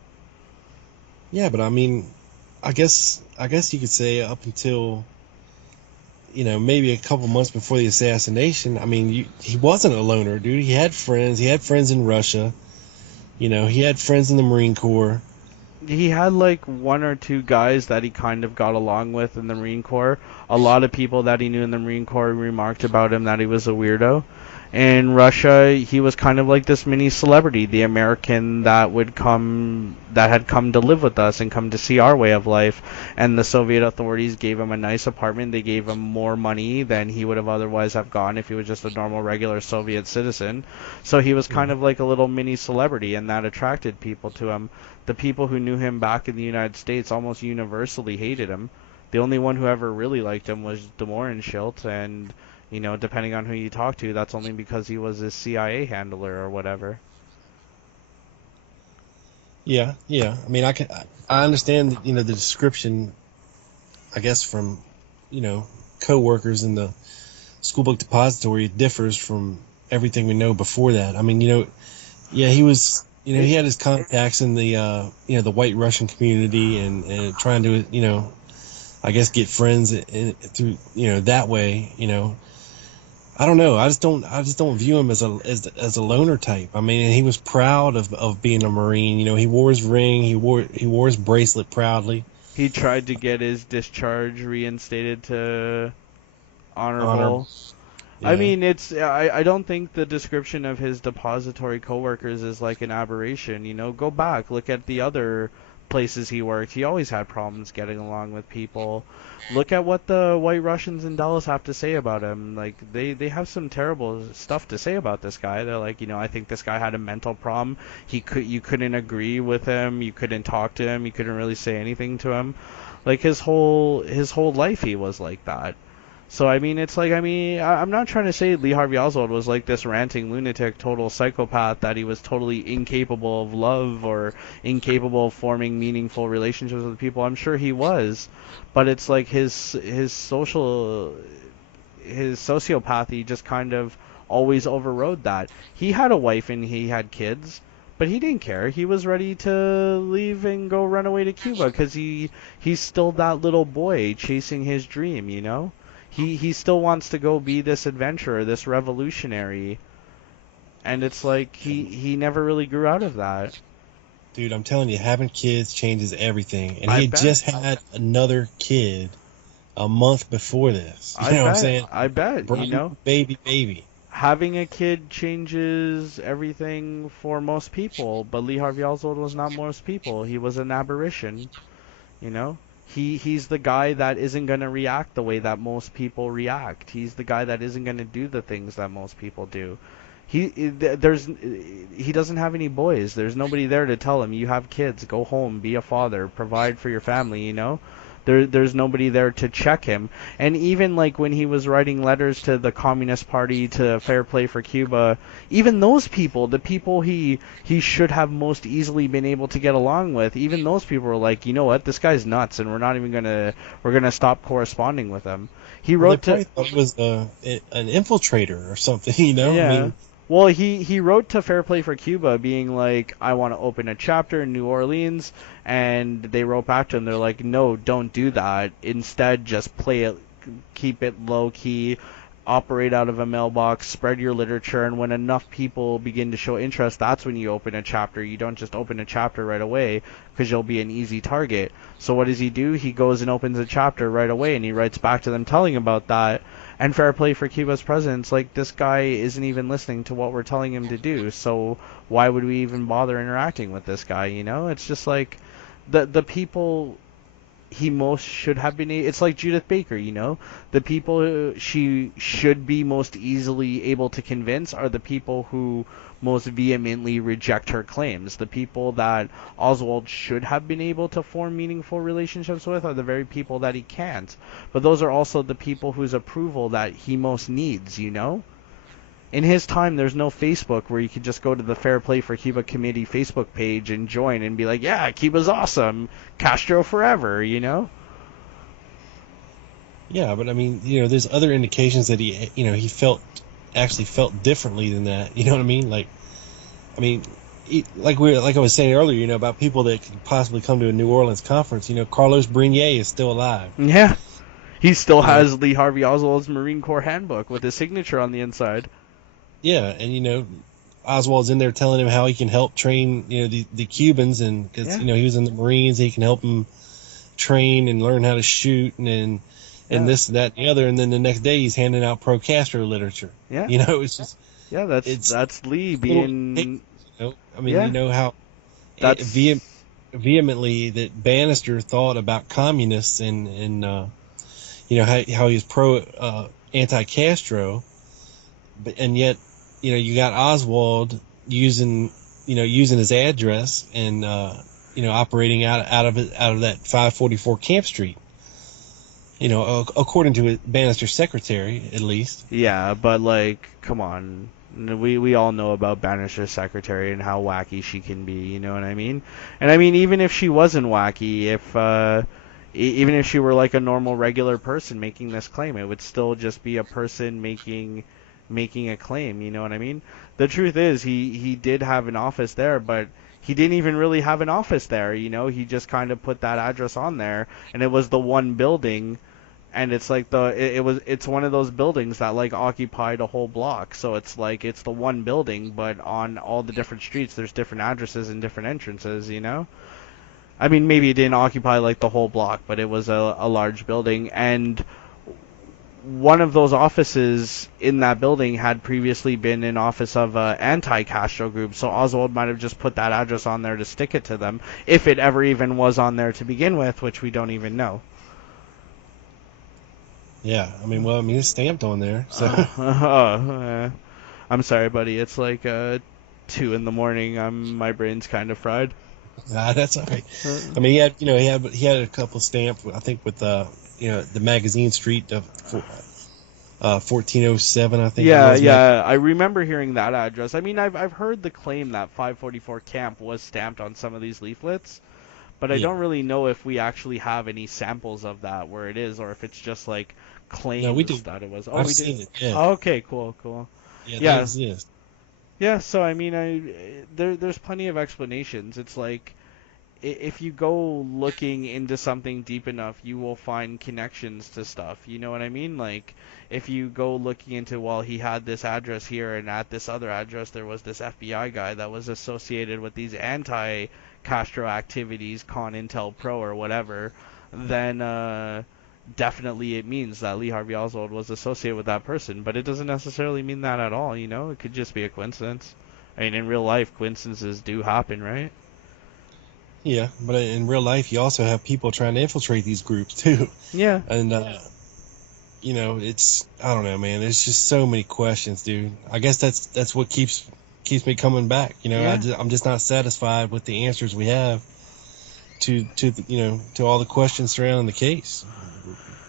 Yeah, but I mean, I guess you could say up until maybe a couple months before the assassination. I mean, he wasn't a loner, dude. He had friends. He had friends in Russia. He had friends in the Marine Corps. He had like one or two guys that he kind of got along with in the Marine Corps. A lot of people that he knew in the Marine Corps remarked about him that he was a weirdo. In Russia, he was kind of like this mini celebrity, the American that had come to live with us and come to see our way of life. And the Soviet authorities gave him a nice apartment. They gave him more money than he would have otherwise have gotten if he was just a normal, regular Soviet citizen. So he was kind of like a little mini celebrity, and that attracted people to him. The people who knew him back in the United States almost universally hated him. The only one who ever really liked him was de Mohrenschildt, and depending on who you talk to, that's only because he was a CIA handler or whatever. Yeah, yeah. I mean, I understand, the description, I guess, from, co-workers in the school book depository. It differs from everything we know before that. I mean, yeah, he was, he had his contacts in the, the white Russian community and trying to, I guess get friends through, that way, I don't know. I just don't view him as a loner type. I mean, he was proud of being a Marine. He wore his ring. He wore his bracelet proudly. He tried to get his discharge reinstated to Honor. honorable. I Yeah. mean, I don't think the description of his depository coworkers is like an aberration. Go back, look at the other places he worked. He always had problems getting along with people. Look at what the white Russians in Dallas have to say about him. Like they have some terrible stuff to say about this guy. They're like, I think this guy had a mental problem. You couldn't agree with him, you couldn't talk to him, you couldn't really say anything to him. Like his whole life he was like that. So I mean, it's like I'm not trying to say Lee Harvey Oswald was like this ranting lunatic, total psychopath that he was totally incapable of love or incapable of forming meaningful relationships with people. I'm sure he was, but it's like his sociopathy just kind of always overrode that. He had a wife and he had kids, but he didn't care. He was ready to leave and go run away to Cuba because he's still that little boy chasing his dream, you know? He still wants to go be this adventurer, this revolutionary, and it's like he never really grew out of that. Dude, I'm telling you, having kids changes everything. And I he had bet. just had another kid a month before this. You I know what I'm bet. saying? I bet, Brand new baby. having a kid changes everything for most people, but Lee Harvey Oswald was not most people. He was an aberration, you know? He's the guy that isn't going to react the way that most people react. He's the guy that isn't going to do the things that most people do. He doesn't have any boys. There's nobody there to tell him you have kids, go home, be a father, provide for your family, you know? There's nobody there to check him. And even like when he was writing letters to the Communist Party, to Fair Play for Cuba, even those people, the people he should have most easily been able to get along with, even those people were like, you know what, this guy's nuts, and we're gonna stop corresponding with him. He Well, they wrote to probably thought he was an infiltrator or something, you know? I Yeah. mean, Well, he wrote to Fair Play for Cuba being like, I want to open a chapter in New Orleans, and they wrote back to him. They're like, no, don't do that. Instead, just play it, keep it low key, operate out of a mailbox, spread your literature, and when enough people begin to show interest, that's when you open a chapter. You don't just open a chapter right away because you'll be an easy target. So what does he do? He goes and opens a chapter right away, and he writes back to them telling about that. And Fair Play for Cuba's president's like, this guy isn't even listening to what we're telling him to do, so why would we even bother interacting with this guy, you know? It's just like the people he most should have been. It's like Judith Baker, you know? The people she should be most easily able to convince are the people who most vehemently reject her claims. The people that Oswald should have been able to form meaningful relationships with are the very people that he can't. But those are also the people whose approval that he most needs, you know? In his time, there's no Facebook where you could just go to the Fair Play for Cuba Committee Facebook page and join and be like, yeah, Cuba's awesome, Castro forever, you know? yeah, but I mean, you know, there's other indications that he actually felt differently than that. You know what I mean? Like, I mean, like I was saying earlier, you know, about people that could possibly come to a New Orleans conference. You know, Carlos Brunier is still alive. Yeah. He still You know, has Lee Harvey Oswald's Marine Corps handbook with his signature on the inside. yeah, and you know, Oswald's in there telling him how he can help train, you know, the Cubans, and because Yeah. you know he was in the Marines, he can help them train and learn how to shoot, and Yeah. this, that, and the other, and then the next day he's handing out pro Castro literature. Yeah. You know, it's just Yeah, it's that's Lee little, you being. know, I mean, Yeah. you know how That's. vehemently that Bannister thought about communists, and you know how he was pro anti-Castro, and yet, you know, you got Oswald using his address and you know, operating out of that 544 Camp Street. You know, according to Bannister's secretary, at least. Yeah, but like, come on. We all know about Bannister's secretary and how wacky she can be, you know what I mean? And I mean, even if she wasn't wacky, if even if she were like a normal regular person making this claim, it would still just be a person making a claim, you know what I mean? The truth is he did have an office there, but he didn't even really have an office there, you know? He just kind of put that address on there, and it was the one building, and it's like it's one of those buildings that like occupied a whole block. So it's like it's the one building, but on all the different streets there's different addresses and different entrances, you know? I mean, maybe it didn't occupy like the whole block, but it was a large building, and one of those offices in that building had previously been an office of an anti-Castro group, so Oswald might have just put that address on there to stick it to them, if it ever even was on there to begin with, which we don't even know. Yeah, I mean, well, I mean, it's stamped on there, so. I'm sorry, buddy. It's like 2 in the morning. My brain's kind of fried. Nah, that's all right. Uh, I mean, he had a couple stamped, I think, with you know, the Magazine Street of 1407, I think. Yeah, it was. yeah. I remember hearing that address. I mean, I've heard the claim that 544 Camp was stamped on some of these leaflets, but I Yeah. don't really know if we actually have any samples of that where it is, or if it's just like No, we claims do. that it was. Oh, I've we do. seen it. Yeah, Oh, okay, cool, cool. yeah, they Yeah, exist. yeah. So I mean, there's plenty of explanations. It's like if you go looking into something deep enough, you will find connections to stuff. You know what I mean? Like if you go looking into, well, he had this address here, and at this other address there was this FBI guy that was associated with these anti-Castro activities, CONINTELPRO or whatever, then definitely it means that Lee Harvey Oswald was associated with that person. But it doesn't necessarily mean that at all. You know, it could just be a coincidence. I mean, in real life, coincidences do happen, right? Yeah, but in real life, you also have people trying to infiltrate these groups too, Yeah. and you know, I don't know, man. There's just so many questions, dude. I guess that's what keeps me coming back. You know, Yeah. I'm just not satisfied with the answers we have. to all the questions surrounding the case.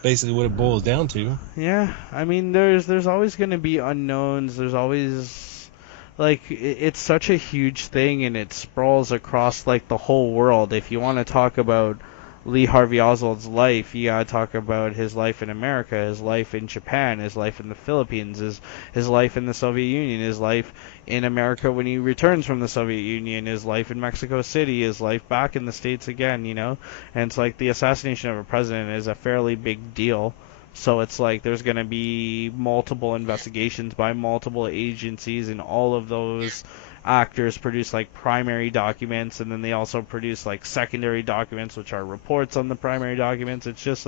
Basically, what it boils down to. Yeah, I mean, there's always going to be unknowns. There's always it's such a huge thing, and it sprawls across like the whole world. If you want to talk about Lee Harvey Oswald's life, you gotta talk about his life in America, his life in Japan, his life in the Philippines, his life in the Soviet Union, his life in America when he returns from the Soviet Union, his life in Mexico City, his life back in the States again, you know? And it's like the assassination of a president is a fairly big deal. So it's like there's going to be multiple investigations by multiple agencies, and all of those actors produce like primary documents, and then they also produce like secondary documents, which are reports on the primary documents. It's just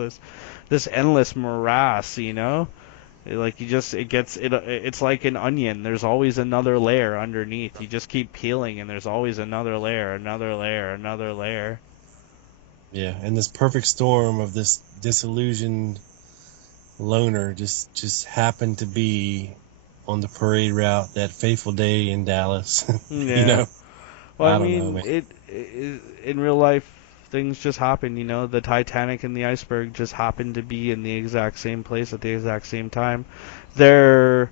this endless morass, you know? It's like an onion. There's always another layer underneath. You just keep peeling, and there's always another layer, another layer, another layer. Yeah, and this perfect storm of this disillusioned loner just happened to be on the parade route that fateful day in Dallas. Yeah. You know, Well, I I don't know, mean, man. it in real life, things just happen, you know. The Titanic and the iceberg just happened to be in the exact same place at the exact same time. They're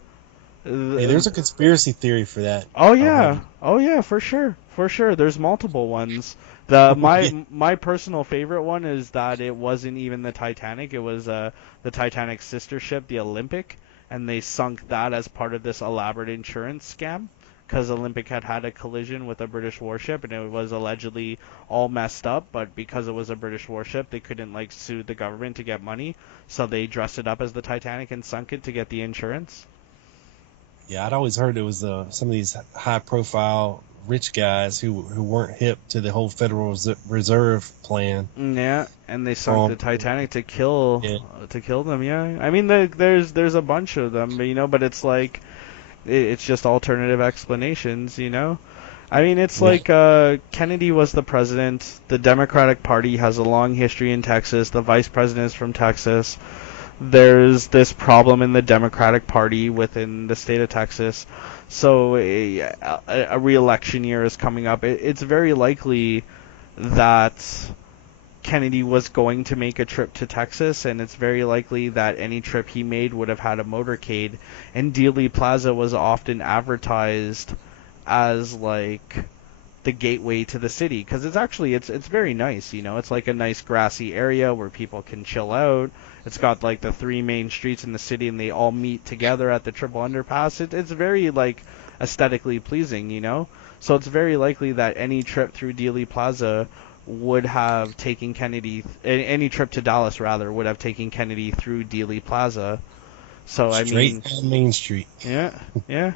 Hey, there's a conspiracy theory for that. Oh I'll have yeah. you. Oh yeah, for sure. For sure. There's multiple ones. The Yeah. my personal favorite one is that it wasn't even the Titanic. It was the Titanic's sister ship, the Olympic, and they sunk that as part of this elaborate insurance scam because Olympic had had a collision with a British warship, and it was allegedly all messed up, but because it was a British warship, they couldn't like sue the government to get money, so they dressed it up as the Titanic and sunk it to get the insurance. Yeah, I'd always heard it was some of these high-profile rich guys who weren't hip to the whole Federal Reserve plan. Yeah, and they sunk the Titanic to kill Yeah. them. Yeah, I mean there's a bunch of them, but, you know, but it's like it's just alternative explanations, you know. I mean, it's Yeah. like Kennedy was the president. The Democratic Party has a long history in Texas. The vice president is from Texas. There's this problem in the Democratic Party within the state of Texas. So a re-election year is coming up. It's very likely that Kennedy was going to make a trip to Texas, and it's very likely that any trip he made would have had a motorcade. And Dealey Plaza was often advertised as like the gateway to the city, because it's very nice, you know. It's like a nice grassy area where people can chill out. It's got like the three main streets in the city, and they all meet together at the triple underpass. It's very like aesthetically pleasing, you know. So it's very likely that any trip through Dealey Plaza would have taken Kennedy, any trip to Dallas rather, would have taken Kennedy through Dealey Plaza. So I mean, Straight down Main Street. yeah, yeah.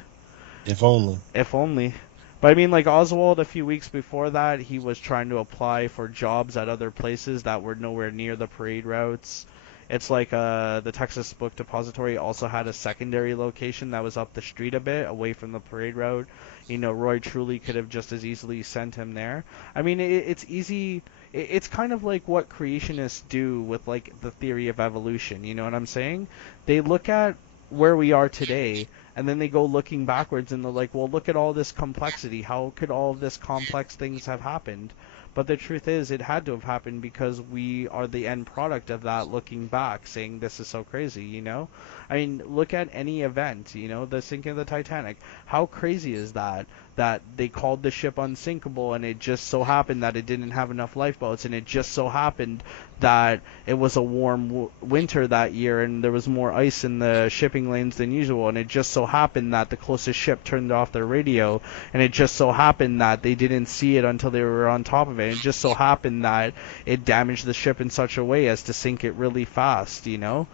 If only. If only. But I mean, like Oswald, a few weeks before that, he was trying to apply for jobs at other places that were nowhere near the parade routes. It's like the Texas Book Depository also had a secondary location that was up the street a bit, away from the parade route. You know, Roy Truly could have just as easily sent him there. I mean, it's easy. It's kind of like what creationists do with like the theory of evolution. You know what I'm saying? They look at where we are today, and then they go looking backwards, and they're like, well, look at all this complexity. How could all of this complex things have happened? But the truth is, it had to have happened because we are the end product of that, looking back, saying this is so crazy, you know? I mean, look at any event, you know, the sinking of the Titanic. How crazy is that? That they called the ship unsinkable, and it just so happened that it didn't have enough lifeboats, and it just so happened that it was a warm winter that year, and there was more ice in the shipping lanes than usual, and it just so happened that the closest ship turned off their radio, and it just so happened that they didn't see it until they were on top of it. It just so happened that it damaged the ship in such a way as to sink it really fast, you know?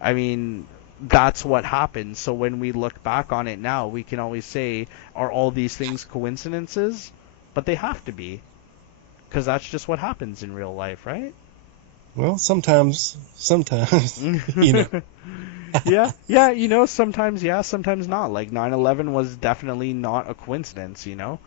I mean, that's what happened. So when we look back on it now, we can always say, are all these things coincidences? But they have to be, because that's just what happens in real life, right? Well, sometimes, you know. Yeah, you know, sometimes yeah, sometimes not. Like 9/11 was definitely not a coincidence, you know?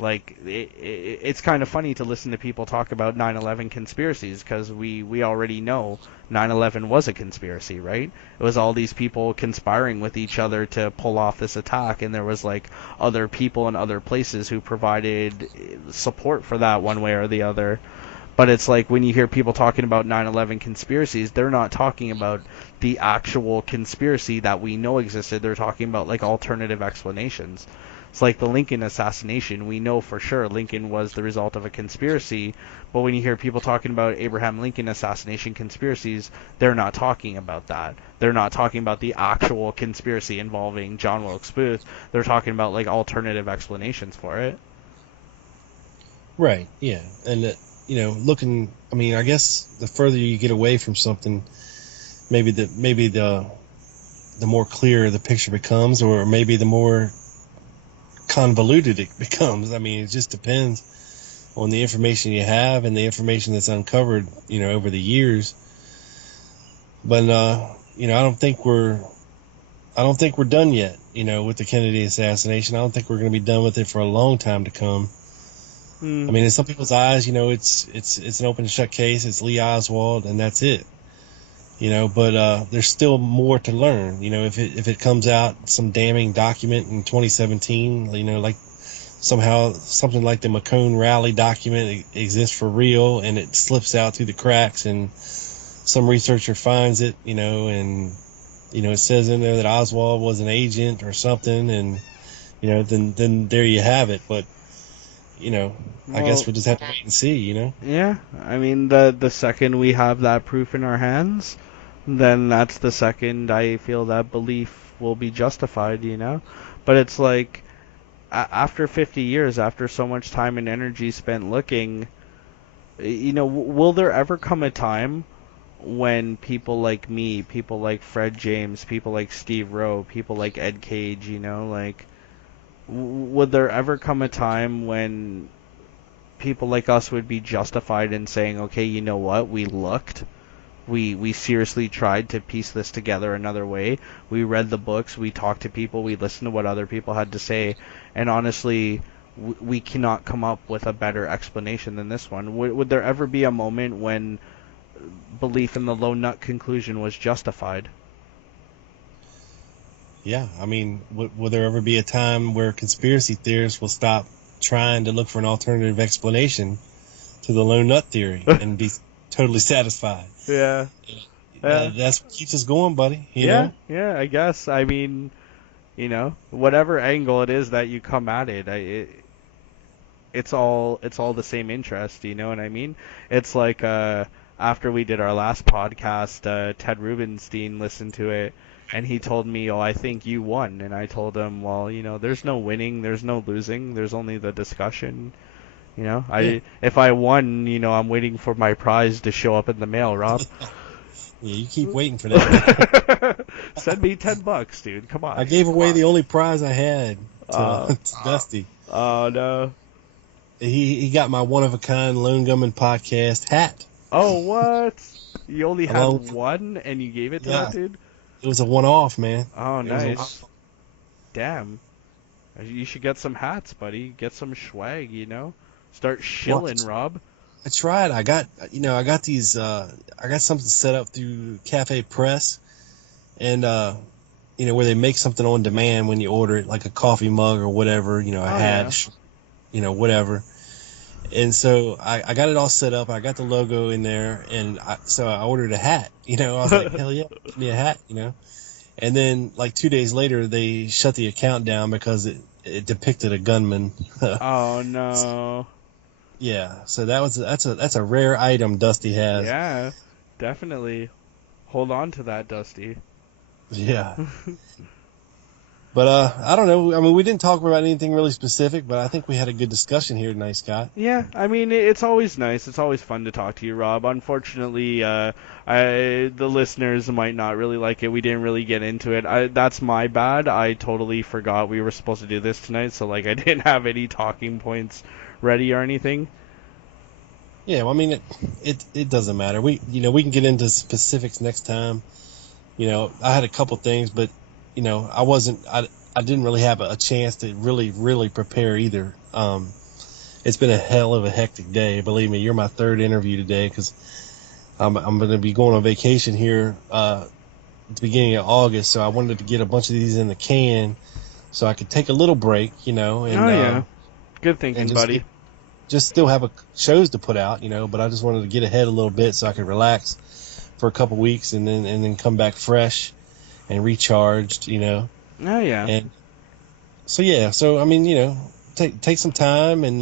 Like, it's kind of funny to listen to people talk about 9/11 conspiracies, because we already know 9/11 was a conspiracy, right? It was all these people conspiring with each other to pull off this attack, and there was, like, other people in other places who provided support for that one way or the other. But it's like when you hear people talking about 9/11 conspiracies, they're not talking about the actual conspiracy that we know existed. They're talking about like alternative explanations. It's like the Lincoln assassination. We know for sure Lincoln was the result of a conspiracy, but when you hear people talking about Abraham Lincoln assassination conspiracies, they're not talking about that. They're not talking about the actual conspiracy involving John Wilkes Booth. They're talking about like alternative explanations for it. Right. Yeah. And looking. I mean, I guess the further you get away from something, maybe the more clear the picture becomes, or maybe the more convoluted it becomes. I mean, it just depends on the information you have and the information that's uncovered, over the years. But I don't think we're done yet, with the Kennedy assassination. I don't think we're going to be done with it for a long time to come. I mean, in some people's eyes, it's an open and shut case. It's Lee Oswald, and that's it. But there's still more to learn. If it comes out some damning document in 2017, like somehow something like the Macomb rally document exists for real, and it slips out through the cracks, and some researcher finds it, and it says in there that Oswald was an agent or something, and then there you have it. But I guess we'll just have to wait and see. Yeah, I mean, the second we have that proof in our hands, then that's the second I feel that belief will be justified, But it's like, after 50 years, after so much time and energy spent looking, will there ever come a time when people like me, people like Fred James, people like Steve Rowe, people like Ed Cage, like, would there ever come a time when people like us would be justified in saying, okay, you know what, we looked, we seriously tried to piece this together another way, we read the books, we talked to people, we listened to what other people had to say, and honestly, we cannot come up with a better explanation than this one? Would there ever be a moment when belief in the low nut conclusion was justified? Yeah, I mean, will there ever be a time where conspiracy theorists will stop trying to look for an alternative explanation to the lone nut theory and be totally satisfied? Yeah. That's what keeps us going, buddy. You Yeah, know? yeah, I guess. I mean, whatever angle it is that you come at it, it's all the same interest, you know what I mean? It's like after we did our last podcast, Ted Rubenstein listened to it, and he told me, "Oh, I think you won." And I told him, "Well, there's no winning, there's no losing, there's only the discussion." Yeah. If I won, I'm waiting for my prize to show up in the mail, Rob. Yeah, you keep waiting for that. Send me $10, dude. Come on. I gave away the only prize I had to Dusty. Oh no. He got my one of a kind Lone Gunman podcast hat. Oh, what? You only had Along- one and you gave it to that dude? It was a one-off, man. Oh, It was a nice. one-off. Damn. You should get some hats, buddy. Get some swag, Start shilling, Rob. I tried. I got these. I got something set up through Cafe Press, and where they make something on demand when you order it, like a coffee mug or whatever. A hat, whatever. And so I got it all set up. I got the logo in there, and so I ordered a hat. I was like, hell yeah, give me a hat. And then like 2 days later, they shut the account down because it depicted a gunman. Oh no. Yeah, so that's a rare item Dusty has. Yeah, definitely. Hold on to that, Dusty. Yeah. But I don't know. I mean, we didn't talk about anything really specific, but I think we had a good discussion here tonight, Scott. Yeah, I mean, it's always nice. It's always fun to talk to you, Rob. Unfortunately, the listeners might not really like it. We didn't really get into it. That's my bad. I totally forgot we were supposed to do this tonight, so I didn't have any talking points ready or anything. Yeah, well, I mean, it doesn't matter. We can get into specifics next time. I had a couple things, but I didn't really have a chance to really prepare either. It's been a hell of a hectic day. Believe me, you're my third interview today because I'm going to be going on vacation here at the beginning of August, so I wanted to get a bunch of these in the can so I could take a little break, and Oh yeah, good thinking, buddy. just still have shows to put out, but I just wanted to get ahead a little bit so I could relax for a couple weeks and then come back fresh and recharged, Oh yeah. And so yeah, so I mean, take some time and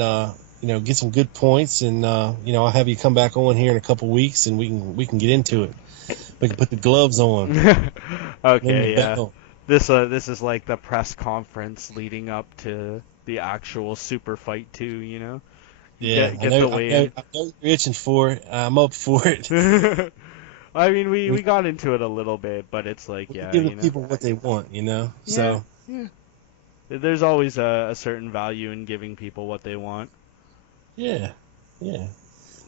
get some good points, and I'll have you come back on here in a couple weeks and we can get into it. We can put the gloves on. Okay, yeah. This is like the press conference leading up to the actual super fight too, Yeah, Get the way in. I know you're itching for it. I'm up for it. I mean, we got into it a little bit, but it's like, yeah, give the people what they want, So yeah. There's always a certain value in giving people what they want. Yeah.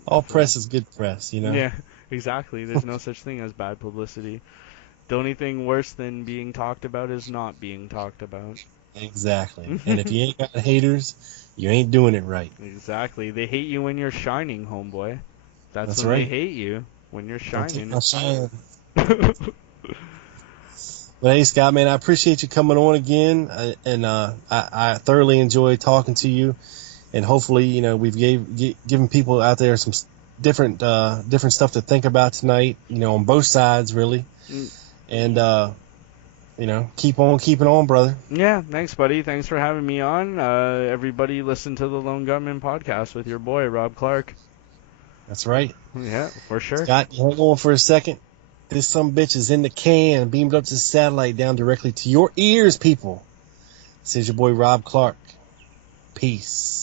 All press is good press, Yeah, exactly. There's no such thing as bad publicity. The only thing worse than being talked about is not being talked about. Exactly. And if you ain't got haters, you ain't doing it right. Exactly. They hate you when you're shining, homeboy. That's when right. They hate you, when you're shining. But hey, Scott, man, I appreciate you coming on again, and I thoroughly enjoyed talking to you, and hopefully, we've given people out there some different stuff to think about tonight, on both sides, really. And keep on keeping on, brother. Yeah, thanks, buddy. Thanks for having me on. Everybody listen to the Lone Gunman podcast with your boy, Rob Clark. That's right. Yeah, for sure. Scott, hold on for a second. This sumbitch is in the can, beamed up to the satellite down directly to your ears, people. This is your boy, Rob Clark. Peace.